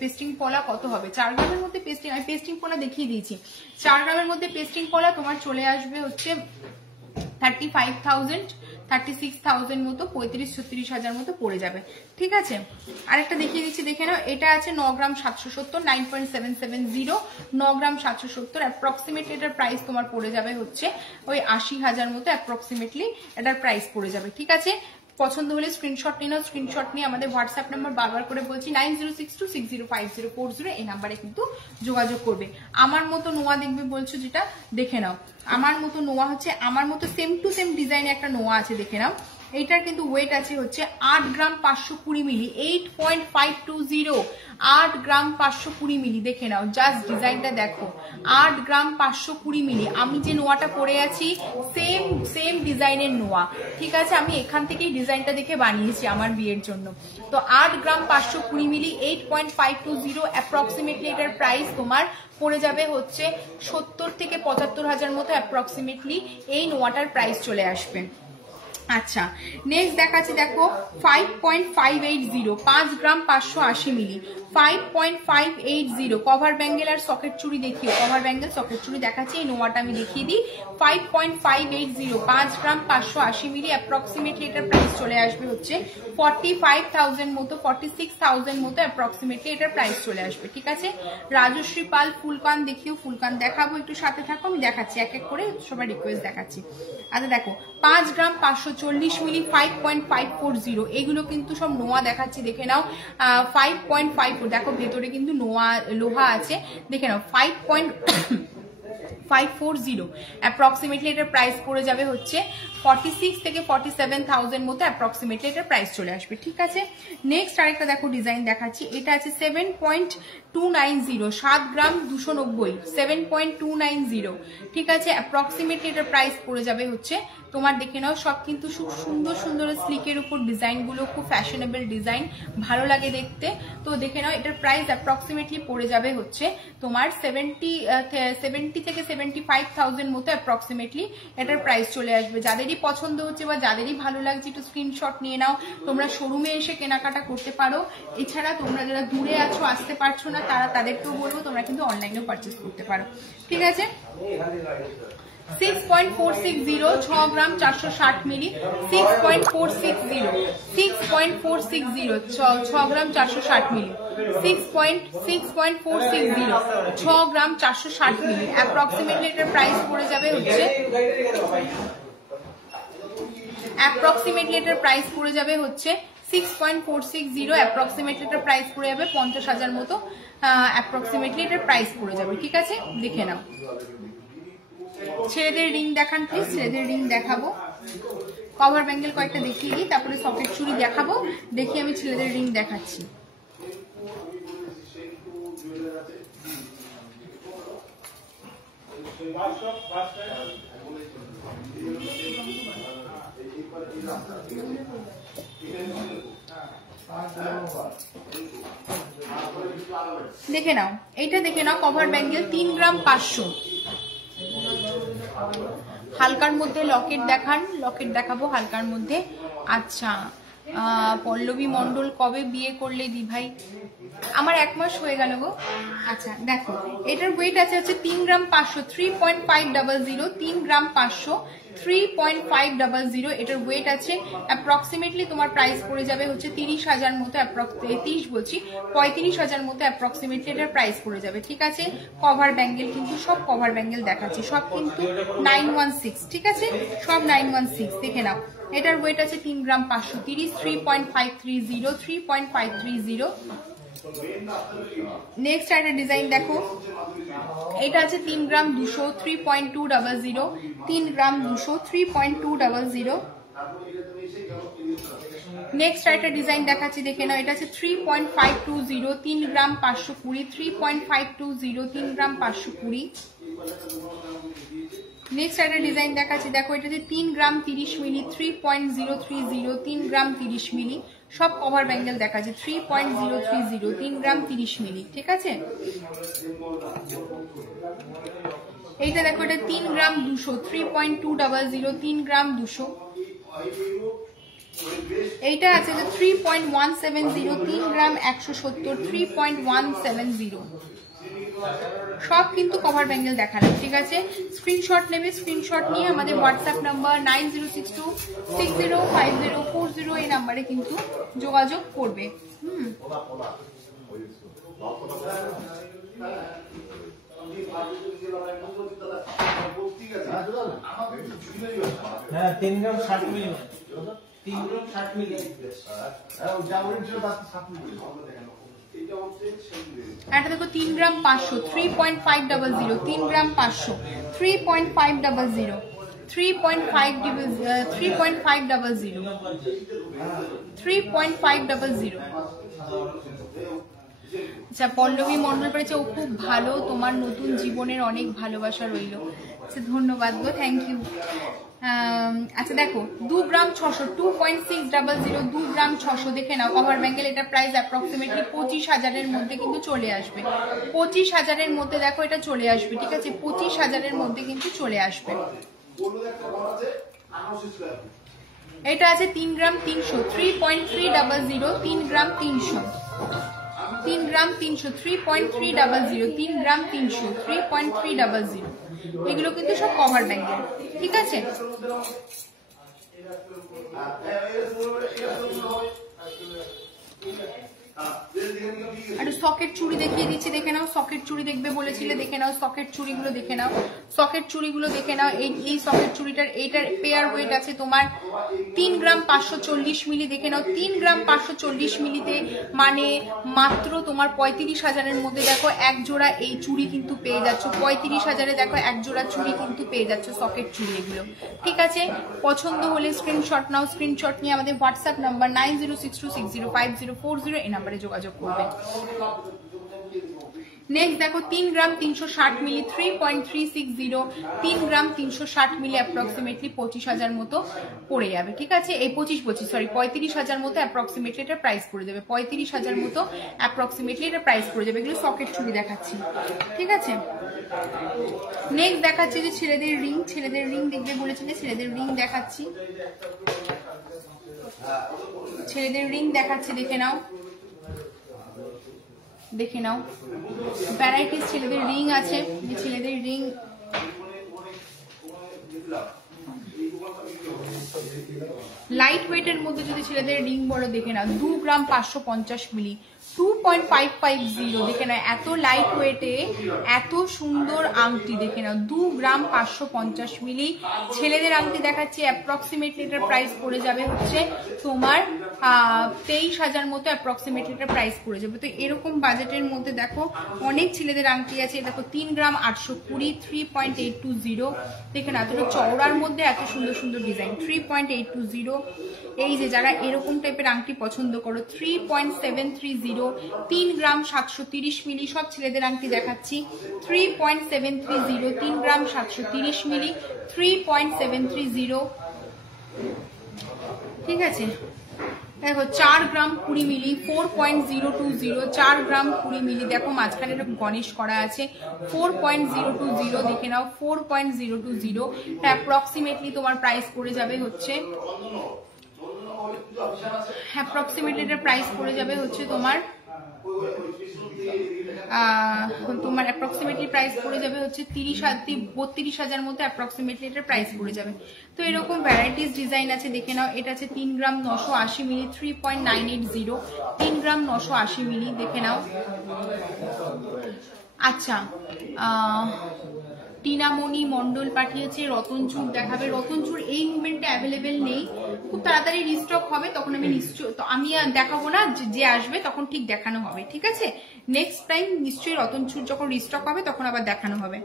পেস্টিং পলা কত হবে? 4 গ্রামের মধ্যে আমি পেস্টিং পলা দেখিয়ে দিয়েছি। 4 গ্রামের মধ্যে পেস্টিং পলা তোমার চলে আসবে হচ্ছে 35,000, 36,000 মতো, 35-36,000 মতো পড়ে যাবে। ঠিক আছে, আরেকটা দেখিয়ে দিচ্ছি, দেখে নাও, এটা আছে 9 গ্রাম 770, 9.770, 9 গ্রাম 770 অ্যাপ্রক্সিমেটলি এটার প্রাইস তোমার পড়ে যাবে হচ্ছে ওই 80,000 মতো অ্যাপ্রক্সিমেটলি এটার প্রাইস পড়ে যাবে। ঠিক আছে, পছন্দ হলে স্ক্রিনশট নিয়ে নাও, স্ক্রিনশট নিয়ে আমাদের হোয়াটসঅ্যাপ নাম্বার বারবার করে বলছি 9062605040 এই নাম্বারে কিন্তু যোগাযোগ করবে। আমার মতো নোয়া দেখবে বলছো, যেটা দেখে নাও। আমার মতো নোয়া হচ্ছে, আমার মতো সেম টু সেম ডিজাইনে একটা নোয়া আছে, দেখে নাও। এইটার কিন্তু ওয়েট আছে হচ্ছে 8 গ্রাম 520 মিলি, 8.520, 8 গ্রাম 520 মিলি। দেখে নাও, জাস্ট ডিজাইনটা দেখো, 8 গ্রাম 520 মিলি। আমি যে নোয়াটা পরে আছি সেম সেম ডিজাইনের নোয়া, ঠিক আছে? আমি এখান থেকেই ডিজাইনটা দেখে বানিয়েছি আমার বিয়ের জন্য। তো 8 গ্রাম 520 মিলি, 8.520 অ্যাপ্রক্সিমেটলি এটার প্রাইস তোমার পড়ে যাবে হচ্ছে 70 থেকে 75 হাজার মতো অ্যাপ্রক্সিমেটলি এই নোয়াটার প্রাইস চলে আসবে। আচ্ছা, নেক্সট দেখাচ্ছি, দেখো 5.580, 5 গ্রাম 580 মিলি, 5.580 কভার ব্যাঙ্গেল আর সকেট চুড়ি দেখিও, কভার ব্যাঙ্গেল সকেট চুড়ি দেখাচ্ছি, এই নোয়াটা আমি দেখিয়ে দিই। 5.580, 5 গ্রাম 580 মিলি, অ্যাপ্রক্সিমেটলি এটার প্রাইস চলে আসবে হচ্ছে 45,000 মতো, 46,000 মতো অ্যাপ্রক্সিমেটলি এটার প্রাইস চলে আসবে, ঠিক আছে? রাজশ্রী পাল ফুলকান দেখিও, ফুলকান দেখাবো, একটু সাথে থাকো, আমি দেখাচ্ছি এক এক করে সবার রিকোয়েস্ট দেখাচ্ছি। আচ্ছা দেখো, 5 গ্রাম 540 মিলি, 5.540, এগুলো কিন্তু সব নোয়া দেখাচ্ছি, দেখে নাও। 5.5, দেখো ভেতরে কিন্তু নোয়া লোহা আছে, দেখে নাও। 5.540 অ্যাপ্রক্সিমেটলি এটার প্রাইস পড়ে যাবে হচ্ছে 46 থেকে 47,000 মতো অ্যাপ্রক্সিমেটলি এটার প্রাইস চলে আসবে, ঠিক আছে? নেক্সট আরেকটা দেখো ডিজাইন দেখাচ্ছি, এটা আছে 7.290, 7 গ্রাম 290, 7.290, ঠিক আছে? অ্যাপ্রক্সিমেটলি এটার প্রাইস পড়ে যাবে হচ্ছে তোমার, দেখে নাও, সব কিন্তু খুব সুন্দর সুন্দর স্লিকের উপর ডিজাইনগুলো, খুব ফ্যাশনেবল ডিজাইন, ভালো লাগে দেখতে। তো দেখে নাও, এটার প্রাইস অ্যাপ্রক্সিমেটলি পড়ে যাবে হচ্ছে তোমার 70 থেকে 75,000 মতো অ্যাপ্রক্সিমেটলি এটার প্রাইস চলে আসবে। যাদেরই পছন্দ হচ্ছে বা যাদেরই ভালো লাগছে একটু স্ক্রিনশট নিয়ে নাও, তোমরা শোরুমে এসে কেনাকাটা করতে পারো। এছাড়া তোমরা যারা দূরে আছো, আসতে পারছো না, তাদেরকেও বলবো তোমরা কিন্তু অনলাইনেও পারচেস করতে পারো, ঠিক আছে? 6.460, 6 গ্রাম 460 মিলি, 6.460, 6.460, 6 গ্রাম 460 মিলি, 6.460, 6 গ্রাম 460 মিলি। অ্যাপ্রক্সিমেটলি এটার প্রাইস পড়ে যাবে হচ্ছে, অ্যাপ্রক্সিমেটলি এটার প্রাইস পড়ে যাবে হচ্ছে 6.460, অ্যাপ্রক্সিমেটলি এটার প্রাইস পড়ে যাবে 50,000 মতো, অ্যাপ্রক্সিমেটলি এটার প্রাইস পড়ে যাবে, ঠিক আছে? দেখে নাও। ছেলেদের রিং দেখান প্লিজ, ছেলেদের রিং দেখাবো, কভার ব্যাঙ্গেল কয়েকটা দেখিয়ে দিই, তারপরে সকেট চুড়ি দেখাবো, দেখি আমি ছেলেদের রিং দেখাচ্ছি। দেখে নাও, এইটা দেখে নাও, কভার ব্যাঙ্গেল 3 গ্রাম 500, হালকার মধ্যে লকেট দেখান, লকেট দেখাবো হালকার মধ্যে। আচ্ছা, পল্লবী মন্ডল কবে বিয়ে করলে দি ভাই? আমার 1 মাস হয়ে গেল গো। আচ্ছা দেখো, এটার ওয়েট আছে হচ্ছে 3 গ্রাম 500, 3.500, 3 গ্রাম 500, 3.500 এটার ওয়েট আছে। অ্যাপ্রক্সিমেটলি তোমার প্রাইস পড়ে যাবে হচ্ছে 30,000 মতো, 30 বলছি 35,000 মতো অ্যাপ্রক্সিমেটলি এটার প্রাইস পড়ে যাবে, ঠিক আছে? কভার ব্যাঙ্গেল কিন্তু সব কভার ব্যাঙ্গেল দেখাচ্ছি, সব কিন্তু 916, ঠিক আছে? সব 916, দেখে নাও। এটার ওয়েট আছে 3 গ্রাম 530, 3.530, 3.530। নেক্সট একটা ডিজাইন দেখো, এটা আছে 3 গ্রাম 200, 3.200, 3 গ্রাম 200, 3.200। নেক্সট একটা ডিজাইন দেখাচ্ছি, দেখে নাও, এটা আছে 3.520, 3 গ্রাম 520, 3.520, 3 গ্রাম 520। নেক্সট একটা ডিজাইন দেখাচ্ছি, দেখো, এটা হচ্ছে 3 গ্রাম 30 মিলি, 3.030, 3 গ্রাম 30 মিলি। সব কভার ব্যাঙ্গেল দেখাচ্ছে 3.030, 3 গ্রাম 30 মিলি, ঠিক আছে? এইটা দেখো, এটা 3 গ্রাম 200, 3.200, 3 গ্রাম 200। এইটা আছে যে 3.170, 3 গ্রাম 170, 3.170। সব কিন্তু কভার ব্যাঙ্গেল দেখালাম, ঠিক আছে? স্ক্রিনশট নেবে, স্ক্রিনশট নিয়ে আমাদের হোয়াটসঅ্যাপ নাম্বার 9062605040 এই নাম্বারে কিন্তু যোগাযোগ করবে। হ্যাঁ 3 গ্রাম 60 মিলি। এটা দেখো 3 গ্রাম 500 3.500 3 গ্রাম 500 3.500 3.500 আচ্ছা পল্লবী মন্ডল পেয়েছে, ও খুব ভালো, তোমার নতুন জীবনের অনেক ভালোবাসা রইল। আচ্ছা ধন্যবাদ গো, থ্যাংক ইউ। আচ্ছা দেখো 2 গ্রাম 600 2.600 2 গ্রাম 600 দেখে নাও কভার ব্যাঙ্গেল। এটা প্রাইস অ্যাপ্রক্সিমেটলি 25,000-এর মধ্যে কিন্তু চলে আসবে। 25,000-এর মধ্যে দেখো এটা চলে আসবে, ঠিক আছে? 25,000-এর মধ্যে কিন্তু চলে আসবে। এটা আছে 3 গ্রাম 300 3.300 3 গ্রাম 300 3 গ্রাম 300 3.300 3 গ্রাম 300 3.300 এগুলো কিন্তু সব কভার ব্যাঙ্গেল, ঠিক আছে? আর সকেট চুড়ি দেখিয়ে দিচ্ছি, দেখে নাও। সকেট চুড়ি দেখবে বলেছিলে, দেখে নাও সকেট চুড়িগুলো দেখে নাও। সকেট চুড়িগুলো দেখে নাও। এই সকেট চুড়িটার এইটার পেয়ার ওয়েট আছে তোমার 3 গ্রাম 540 মিলি। দেখে নাও 3 গ্রাম 540 মিলিতে মানে মাত্র তোমার 35,000-এর মধ্যে দেখো এক জোড়া এই চুড়ি কিন্তু পেয়ে যাচ্ছ। 35,000-এ দেখো এক জোড়া চুড়ি কিন্তু পেয়ে যাচ্ছ, সকেট চুড়ি এগুলো, ঠিক আছে? পছন্দ হলে স্ক্রিনশট নাও। স্ক্রিনশট নিয়ে আমাদের হোয়াটসঅ্যাপ নাম্বার 9062605040 এই নাম্বারে যোগাযোগ করবে। নেক্সট দেখো 3 গ্রাম 360 মিলি 3.360 3 গ্রাম 360 মিলি অ্যাপ্রক্সিমেটলি 25,000 মতো পড়ে যাবে, ঠিক আছে? এই 35,000 মতো অ্যাপ্রক্সিমেটলি এটা প্রাইস পড়ে যাবে। 35,000 মতো অ্যাপ্রক্সিমেটলি এটা প্রাইস পড়ে যাবে। এগুলো সকেট চুড়ি দেখাচ্ছি, ঠিক আছে? নেক্সট দেখাচ্ছি যে ছেলেদের রিং। ছেলেদের রিং দেখবে বলেছিলে, ছেলেদের রিং দেখাচ্ছি। ছেলেদের রিং দেখাচ্ছি, দেখে নাও, দেখে নাও। ভ্যারাইটিস ছেলেদের রিং আছে। ছেলেদের রিং লাইট ওয়েটের মধ্যে যদি ছেলেদের রিং বড় দেখে নাও 2 গ্রাম 550 মিলি 2.550 দেখে নাও। এত লাইট ওয়েটে এত সুন্দর আংটি দেখে নাও। 2 গ্রাম 550 মিলি ছেলেদের আংটি দেখাচ্ছি। অ্যাপ্রক্সিমেটলি এটার প্রাইস পড়ে যাবে হচ্ছে তোমার 23,000 মতো অ্যাপ্রক্সিমেটলি এটার প্রাইস পড়ে যাবে। তো এরকম বাজেটের মধ্যে দেখো অনেক ছেলেদের আংটি আছে। দেখো 3 গ্রাম 820 3.820 দেখে না, এতটা চওড়ার মধ্যে এত সুন্দর সুন্দর ডিজাইন। 3.820 এই যে যারা এরকম টাইপের আংটি পছন্দ করো 3.730 3 গ্রাম 730 মিলি সব ছেলেদের আংটি দেখাচ্ছি। 3.730 3 গ্রাম 730 মিলি 3.730, ঠিক আছে? দেখো 4 গ্রাম 20 মিলি 4.020 4 গ্রাম 20 মিলি দেখো মাঝখানে এরকম গণেশ করা আছে। 4.020 দেখে নাও। 4.020 অ্যাপ্রক্সিমেটলি তোমার প্রাইস পড়ে যাবে হচ্ছে অ্যাপ্রক্সিমেটলি এটার প্রাইস পড়ে যাবে হচ্ছে তোমার অ্যাপ্রক্সিমেটলি প্রাইস পড়ে যাবে হচ্ছে 32,000 মতো অ্যাপ্রক্সিমেটলি এটার প্রাইস পড়ে যাবে। তো এরকম ভ্যারাইটিস ডিজাইন আছে, দেখে নাও। এটা আছে 3 গ্রাম 980 মিলি 3.980 3 গ্রাম 980 মিলি দেখে নাও। আচ্ছা টিনামণি মন্ডল পাঠিয়েছে রতনচুর দেখাবে। রতনচুর এই মুভমেন্টে অ্যাভেলেবেল নেই, খুব তাড়াতাড়ি রিস্টক হবে, তখন আমি নিশ্চয় আমি আর দেখাবো না, যে আসবে তখন ঠিক দেখানো হবে, ঠিক আছে? নেক্সট টাইম নিশ্চয়ই রতনচুর যখন রিস্টক হবে তখন আবার দেখানো হবে।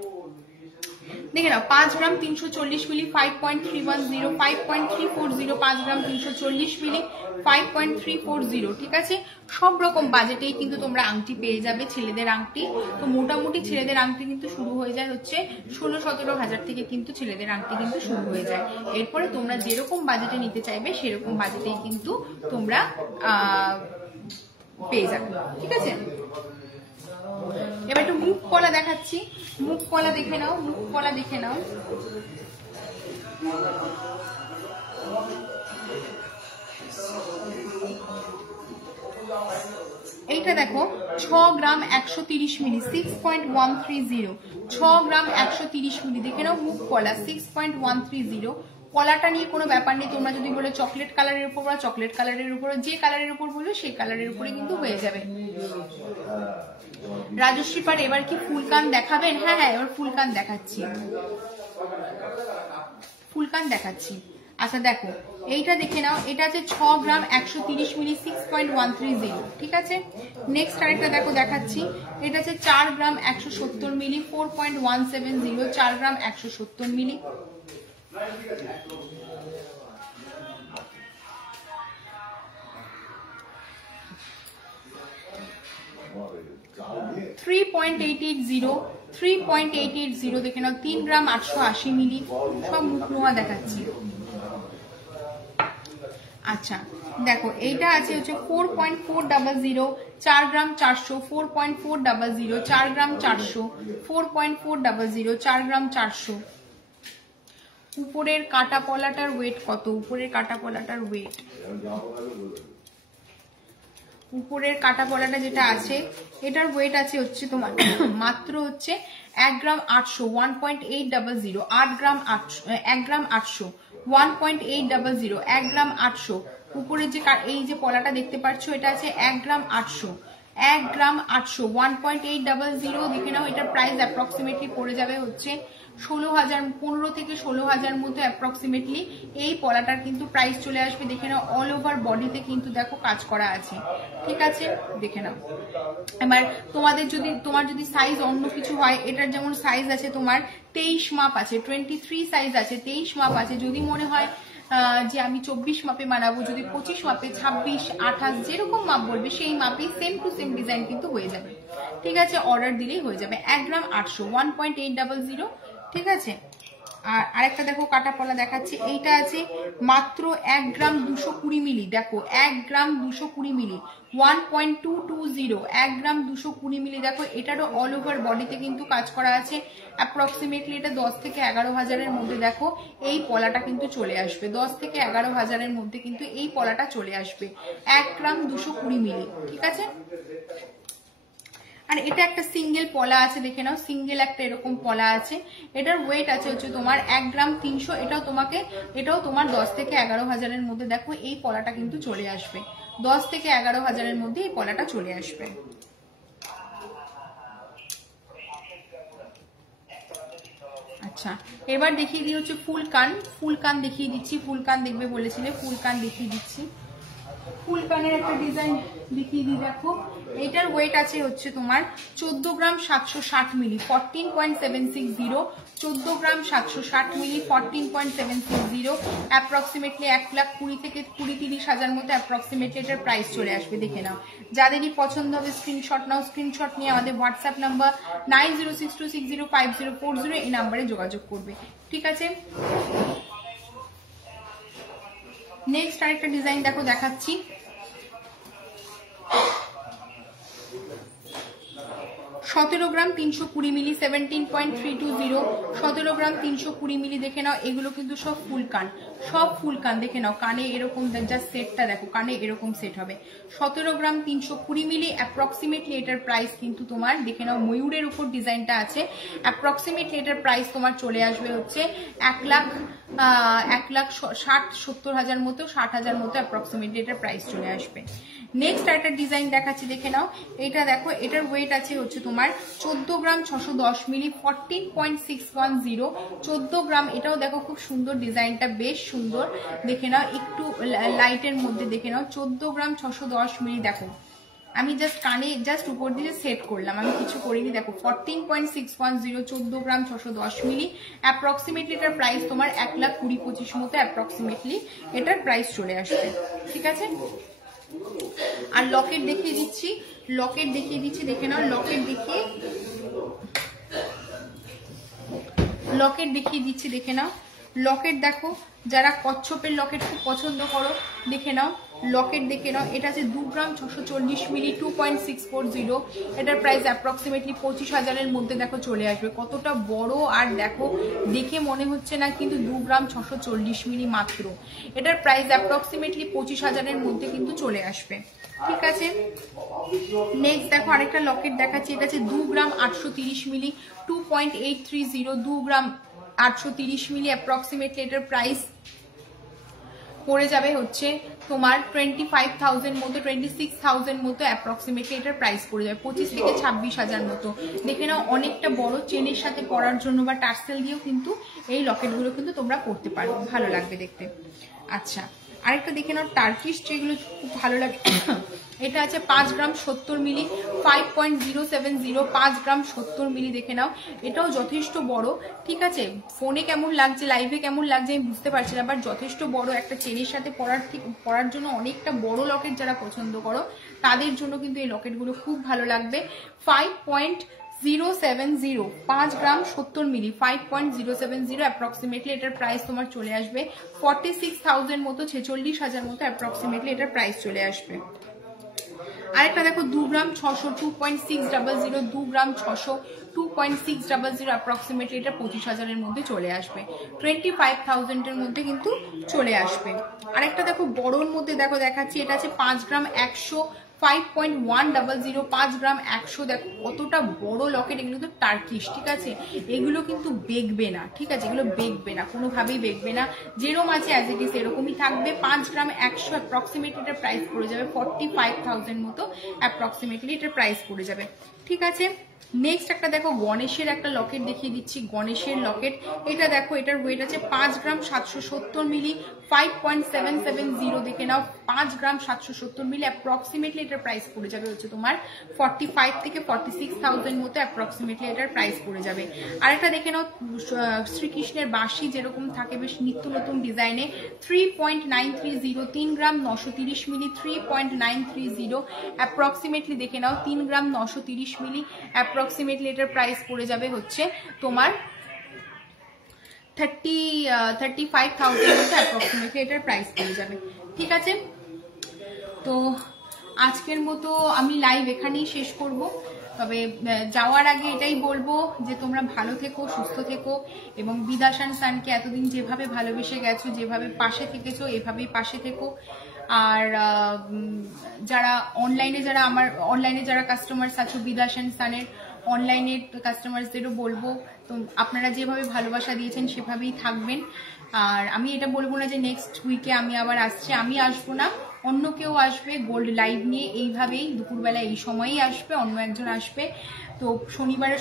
দেখে নাও 5 গ্রাম 340 মিলি 5.310 5.340 5 গ্রাম 340 মিলি 5.340, ঠিক আছে? সব রকম বাজেটেই কিন্তু তোমরা আংটি পেয়ে যাবে, ছেলেদের আংটি। তো মোটামুটি ছেলেদের আংটি কিন্তু শুরু হয়ে যায় হচ্ছে 16-17 হাজার থেকে কিন্তু ছেলেদের আংটি কিন্তু শুরু হয়ে যায়। এরপরে তোমরা যেরকম বাজেটে নিতে চাইবে সেরকম বাজেটেই কিন্তু তোমরা পেয়ে যাবে, ঠিক আছে? এবার একটু মুখ কলা দেখাচ্ছি। মুখ কলা দেখে নাও, মুখ কলা দেখে নাও। এইটা দেখো 6 গ্রাম 130 মিলি 6.130 6 গ্রাম 130 মিলি দেখে নাও। মুখ কলা 6.130। কলাটা নিয়ে কোনো ব্যাপার নেই, তোমরা যদি বলে চকলেট কালারের উপর বা চকলেট কালারের উপর, যে কালারের উপর বলবে সেই কালারের উপরে কিন্তু হয়ে যাবে। রাজশ্রী পার এবার কি ফুলকান দেখাবেন? হ্যাঁ হ্যাঁ এবার ফুলকান দেখাচ্ছি, ফুলকান দেখাচ্ছি। আচ্ছা দেখো এইটা দেখে নাও, এটা আছে 6 গ্রাম 130 মিলি 6.130, ঠিক আছে। নেক্সট আরেকটা দেখো দেখাচ্ছি, এটা আছে 4 গ্রাম 170 মিলি 4.170, 4 গ্রাম 170 মিলি। 3.880 দেখে নাও, 3 গ্রাম 880 মিলি, সব মুখ নোয়া দেখাচ্ছি। আচ্ছা দেখো এইটা আছে হচ্ছে 4.400, 4 গ্রাম 400, 4.400, 4 গ্রাম 400, 4.400, 4 গ্রাম 400। উপরের কাটা পলাটার ওয়েট কত? উপরের কাটা পলাটার ওয়েট, উপরের কাটা পলাটা যেটা আছে এটার ওয়েট আছে হচ্ছে তোমার মাত্র হচ্ছে 1 গ্রাম 800, 1.800, 8 গ্রাম 800, 1 গ্রাম 800, 1.800, 1 গ্রাম 800। উপরে যে এই যে পলাটা দেখতে পাচ্ছ এটা আছে 1 গ্রাম 800, 1 গ্রাম 800, 1.800 দেখে নাও। এটার প্রাইস অ্যাপ্রক্সিমেটলি পড়ে যাবে হচ্ছে 16,000, 15 থেকে 16,000 মতো অ্যাপ্রক্সিমেটলি এই পলাটার কিন্তু প্রাইস চলে আসবে। দেখে নাও অল ওভার বডিতে কিন্তু দেখো কাজ করা আছে, ঠিক আছে, দেখে নাও। এবার তোমার যদি সাইজ অন্য কিছু হয়, এটার যেমন সাইজ আছে তোমার 23 মাপ আছে, 23 সাইজ আছে, 23 মাপ আছে। যদি মনে হয় যে আমি 24 মাপে বানাবো, যদি 25 মাপে, 26, 28 যেরকম মাপ বলবে সেই মাপে সেম টু সেম ডিজাইন কিন্তু হয়ে যাবে, ঠিক আছে। অর্ডার দিলেই হয়ে যাবে। 1 গ্রাম 800, 1.800, ঠিক আছে। আর আরেকটা দেখো কাটা পলা দেখাচ্ছি, এইটা আছে মাত্র 1 গ্রাম 220 মিলি, দেখো 1 গ্রাম 220 মিলি, 1.220, 1 গ্রাম 220 মিলি। দেখো এটারও অল ওভার বডিতে কিন্তু কাজ করা আছে। অ্যাপ্রক্সিমেটলি এটা 10 থেকে 11,000-এর মধ্যে দেখো এই পলাটা কিন্তু চলে আসবে। 10 থেকে 11,000-এর মধ্যে কিন্তু এই পলাটা চলে আসবে। 1 গ্রাম 220 মিলি, ঠিক আছে। আর এটা একটা সিঙ্গেল পলা আছে, দেখে নাও সিঙ্গেল একটা এরকম পলা আছে। এটার ওয়েট আছে হচ্ছে তোমার 1 গ্রাম 300। এটাও তোমার 10 থেকে 11,000-এর মধ্যে দেখো এই পলাটা কিন্তু চলে আসবে। 10 থেকে 11,000-এর মধ্যে এই পলাটা চলে আসবে। আচ্ছা এবার দেখিয়ে দিই হচ্ছে ফুল কান। ফুল কান দেখিয়ে দিচ্ছি, ফুল কান দেখবে বলেছিলে, ফুল কান দেখিয়ে দিচ্ছি। ফুল কানের একটা ডিজাইন দেখিয়ে দিই, দেখো এটার ওয়েট আছে হচ্ছে তোমার 14 গ্রাম 760 মিলি 14.760, 14 গ্রাম 760 মিলি 14.760, অ্যাপ্রক্সিমেটলি 1,20,000 থেকে 20-30,000 মতো অ্যাপ্রক্সিমেটলি এটার প্রাইস চলে আসবে। দেখে নাও, যাদেরই পছন্দ হবে স্ক্রিনশট নাও। স্ক্রিনশট নিয়ে আমাদের হোয়াটসঅ্যাপ নাম্বার 9062605040 এই নাম্বারে যোগাযোগ করবে, ঠিক আছে। নেক্সট আরেকটা ডিজাইন দেখো দেখাচ্ছি, 17 গ্রাম 320 মিলি 17.320, 17 গ্রাম 320 মিলি। দেখে নাও এগুলো কিন্তু সব ফুল কান, সব ফুল কান। দেখে নাও কানে এরকম জাস্ট সেটটা দেখো, কানে এরকম সেট হবে। 17 গ্রাম 320 মিলি অ্যাপ্রক্সিমেটলি এটার প্রাইস কিন্তু তোমার, দেখে নাও ময়ূরের উপর ডিজাইনটা আছে। অ্যাপ্রক্সিমেটলি এটার প্রাইস তোমার চলে আসবে হচ্ছে 1,60,000-1,70,000 মতো, 60,000 মতো অ্যাপ্রক্সিমেটলি এটার প্রাইস চলে আসবে। নেক্সট একটা ডিজাইন দেখাচ্ছি, দেখে নাও। এটা দেখো এটার ওয়েট আছে হচ্ছে তোমার 14 গ্রাম 610 মিলি 14.610, 14 গ্রাম। এটাও দেখো খুব সুন্দর ডিজাইনটা, বেশ সুন্দর। দেখে নাও একটু লাইটের মধ্যে, দেখে নাও 14 গ্রাম 610 মিলি। দেখো আমি জাস্ট কানে জাস্ট উপর দিয়ে সেট করলাম, আমি কিছু করিনি। দেখো 14.610, 14 গ্রাম 610 মিলি। অ্যাপ্রক্সিমেটলি এটার প্রাইস তোমার 1,20,000-25,000 মতো অ্যাপ্রক্সিমেটলি এটার প্রাইস চলে আসবে, ঠিক আছে। আর লকেট দেখিয়ে দিচ্ছি, লকেট দেখিয়ে দিচ্ছি, দেখে নাও লকেট দেখিয়ে দিচ্ছি, দেখে নাও লকেট। দেখো যারা কচ্ছপের লকেট খুব পছন্দ করো, দেখে নাও লকেট, দেখে নাও। এটা আছে 2 গ্রাম 640 মিলি 2.640, এটার প্রাইস অ্যাপ্রক্সিমেটলি 25,000-এর মধ্যে দেখো চলে আসবে। কতটা বড়, আর দেখো দেখে মনে হচ্ছে না কিন্তু 2 গ্রাম 640 মিলি মাত্র। এটার প্রাইস অ্যাপ্রক্সিমেটলি 25,000-এর মধ্যে কিন্তু চলে আসবে, ঠিক আছে। নেক্সট দেখো আরেকটা লকেট দেখাচ্ছি, এটা আছে 2 গ্রাম 830 মিলি 2.830, 2 গ্রাম 830 মিলি অ্যাপ্রক্সিমেটলি এটার প্রাইস পড়ে যাবে হচ্ছে তোমার 25,000 মতো 26,000 মতো অ্যাপ্রক্সিমেটলি এটার প্রাইস পড়ে যাবে, 25 থেকে 26,000 মতো। দেখে নাও অনেকটা বড় চেনের সাথে পরার জন্য বা টার্সেল দিয়েও কিন্তু এই লকেটগুলো কিন্তু তোমরা পরতে পারো, ভালো লাগবে দেখতে। আচ্ছা, আরেকটা দেখে নাও টার্কিশ, যেগুলো খুব ভালো লাগে। এটা আছে 5 গ্রাম 70 মিলি 5.070, 5 গ্রাম 70 মিলি। দেখে নাও এটাও যথেষ্ট বড়, ঠিক আছে। ফোনে কেমন লাগছে, লাইভে কেমন লাগছে আমি বুঝতে পারছি না, বাট যথেষ্ট বড় একটা চেনের সাথে পরার জন্য অনেকটা বড় লকেট যারা পছন্দ করো তাদের জন্য কিন্তু এই লকেটগুলো খুব ভালো লাগবে। 5.070, 5 গ্রাম 70 মিলি 5.070 অ্যাপ্রক্সিমেটলি এটার প্রাইস তোমার চলে আসবে 46,000 মতো, 46,000 মতো অ্যাপ্রক্সিমেটলি এটার প্রাইস চলে আসবে। আরেকটা দেখো 2 গ্রাম 600, 2.600, 2 গ্রাম 600, 2.600 অ্যাপ্রক্সিমেটলি এটা 25,000 এর মধ্যে চলে আসবে, 25,000 এর মধ্যে কিন্তু চলে আসবে। আরেকটা দেখো বড়োর মধ্যে দেখো দেখাচ্ছি, এটা আছে 5 গ্রাম 100, 5.100, 5 গ্রাম 100। দেখো কতটা বড় লকেট, এগুলো তো টার্কিশ, ঠিক আছে। এগুলো কিন্তু বেগবে না, ঠিক আছে, এগুলো বেগবে না, কোনোভাবেই বেগবে না, যেরকম আছে অ্যাজ ইট ইজ এরকমই থাকবে। 5 গ্রাম 100 অ্যাপ্রক্সিমেটলি এটার প্রাইস পড়ে যাবে 45,000 মতো অ্যাপ্রক্সিমেটলি এটার প্রাইস পড়ে যাবে, ঠিক আছে। নেক্সট একটা দেখো গণেশের একটা লকেট দেখিয়ে দিচ্ছি, গণেশের লকেট। এটা দেখো এটার ওয়েট আছে 5 গ্রাম 770 মিলি 5.770। দেখে নাও 5 গ্রাম 770 মিলি অ্যাপ্রক্সিমেটলি এটার প্রাইস পড়ে যাবে হচ্ছে তোমার 45 থেকে 46,000 মতো অ্যাপ্রক্সিমেটলি এটার প্রাইস পড়ে যাবে। আরেকটা দেখে নাও শ্রীকৃষ্ণের বাঁশি যেরকম থাকে বেশ নিত্য নতুন ডিজাইনে 3.930, 3 গ্রাম 930 মিলি 3.930 অ্যাপ্রক্সিমেটলি। দেখে নাও 3 গ্রাম 930 মিলি অ্যাপ্রক্সিমেটলি এটার প্রাইস পড়ে যাবে হচ্ছে তোমার 35,000 মতো অ্যাপ্রক্সিমেটলি এটার প্রাইস পড়ে যাবে, ঠিক আছে। তো আজকের মতো আমি লাইভ এখানেই শেষ করব, তবে যাওয়ার আগে এটাই বলবো যে তোমরা ভালো থেকো, সুস্থ থেকো এবং বিদাশান সানকে এতদিন যেভাবে ভালোবেসে গেছো, যেভাবে পাশে থেকেছো এভাবেই পাশে থেকো। আর যারা অনলাইনে যারা কাস্টমার্স আছো বিদাশান সানের অনলাইনের কাস্টমার্সদেরও বলবো তো আপনারা যেভাবে ভালোবাসা দিয়েছেন সেভাবেই থাকবেন। আর আমি এটা বলবো না যে নেক্সট উইকে আমি আবার আসছি, আমি আসবো না, অন্য কেউ আসবে গোল্ড লাইভ নিয়ে, এইভাবেই দুপুরবেলা এই সময়েই আসবে, অন্য একজন আসবে। তো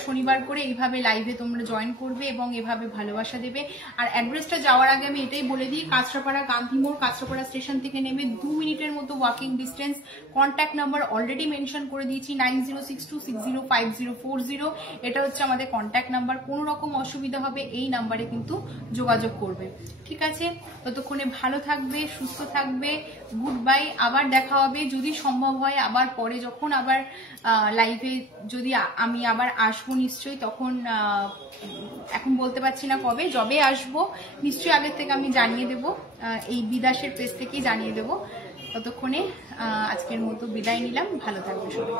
শনিবার করে এইভাবে লাইভে তোমরা জয়েন করবে এবং এভাবে ভালোবাসা দেবে। আর অ্যাড্রেসটা যাওয়ার আগে আমি এটাই বলে দিই, কাঁচরাপাড়া গান্ধী মোড়, কাঁচরাপাড়া স্টেশন থেকে নেমে 2 মিনিটের মতো walking distance. Contact number already mention করে দিয়েছি 9062605040, এটা হচ্ছে আমাদের কন্ট্যাক্ট নাম্বার। কোনো রকম অসুবিধা হবে এই নাম্বারে কিন্তু যোগাযোগ করবে, ঠিক আছে। ততক্ষণে ভালো থাকবে, সুস্থ থাকবে, গুড বাই। আবার দেখা হবে যদি সম্ভব হয়, আবার পরে যখন আবার লাইভে যদি আমি আবার আসবো নিশ্চয়ই, তখন এখন বলতে পারছি না কবে, যবে আসবো নিশ্চয়ই আগের থেকে আমি জানিয়ে দেব, এই বিদাসের পেজ থেকেই জানিয়ে দেব। ততক্ষণে আজকের মতো বিদায় নিলাম, ভালো থাকবে সবাই।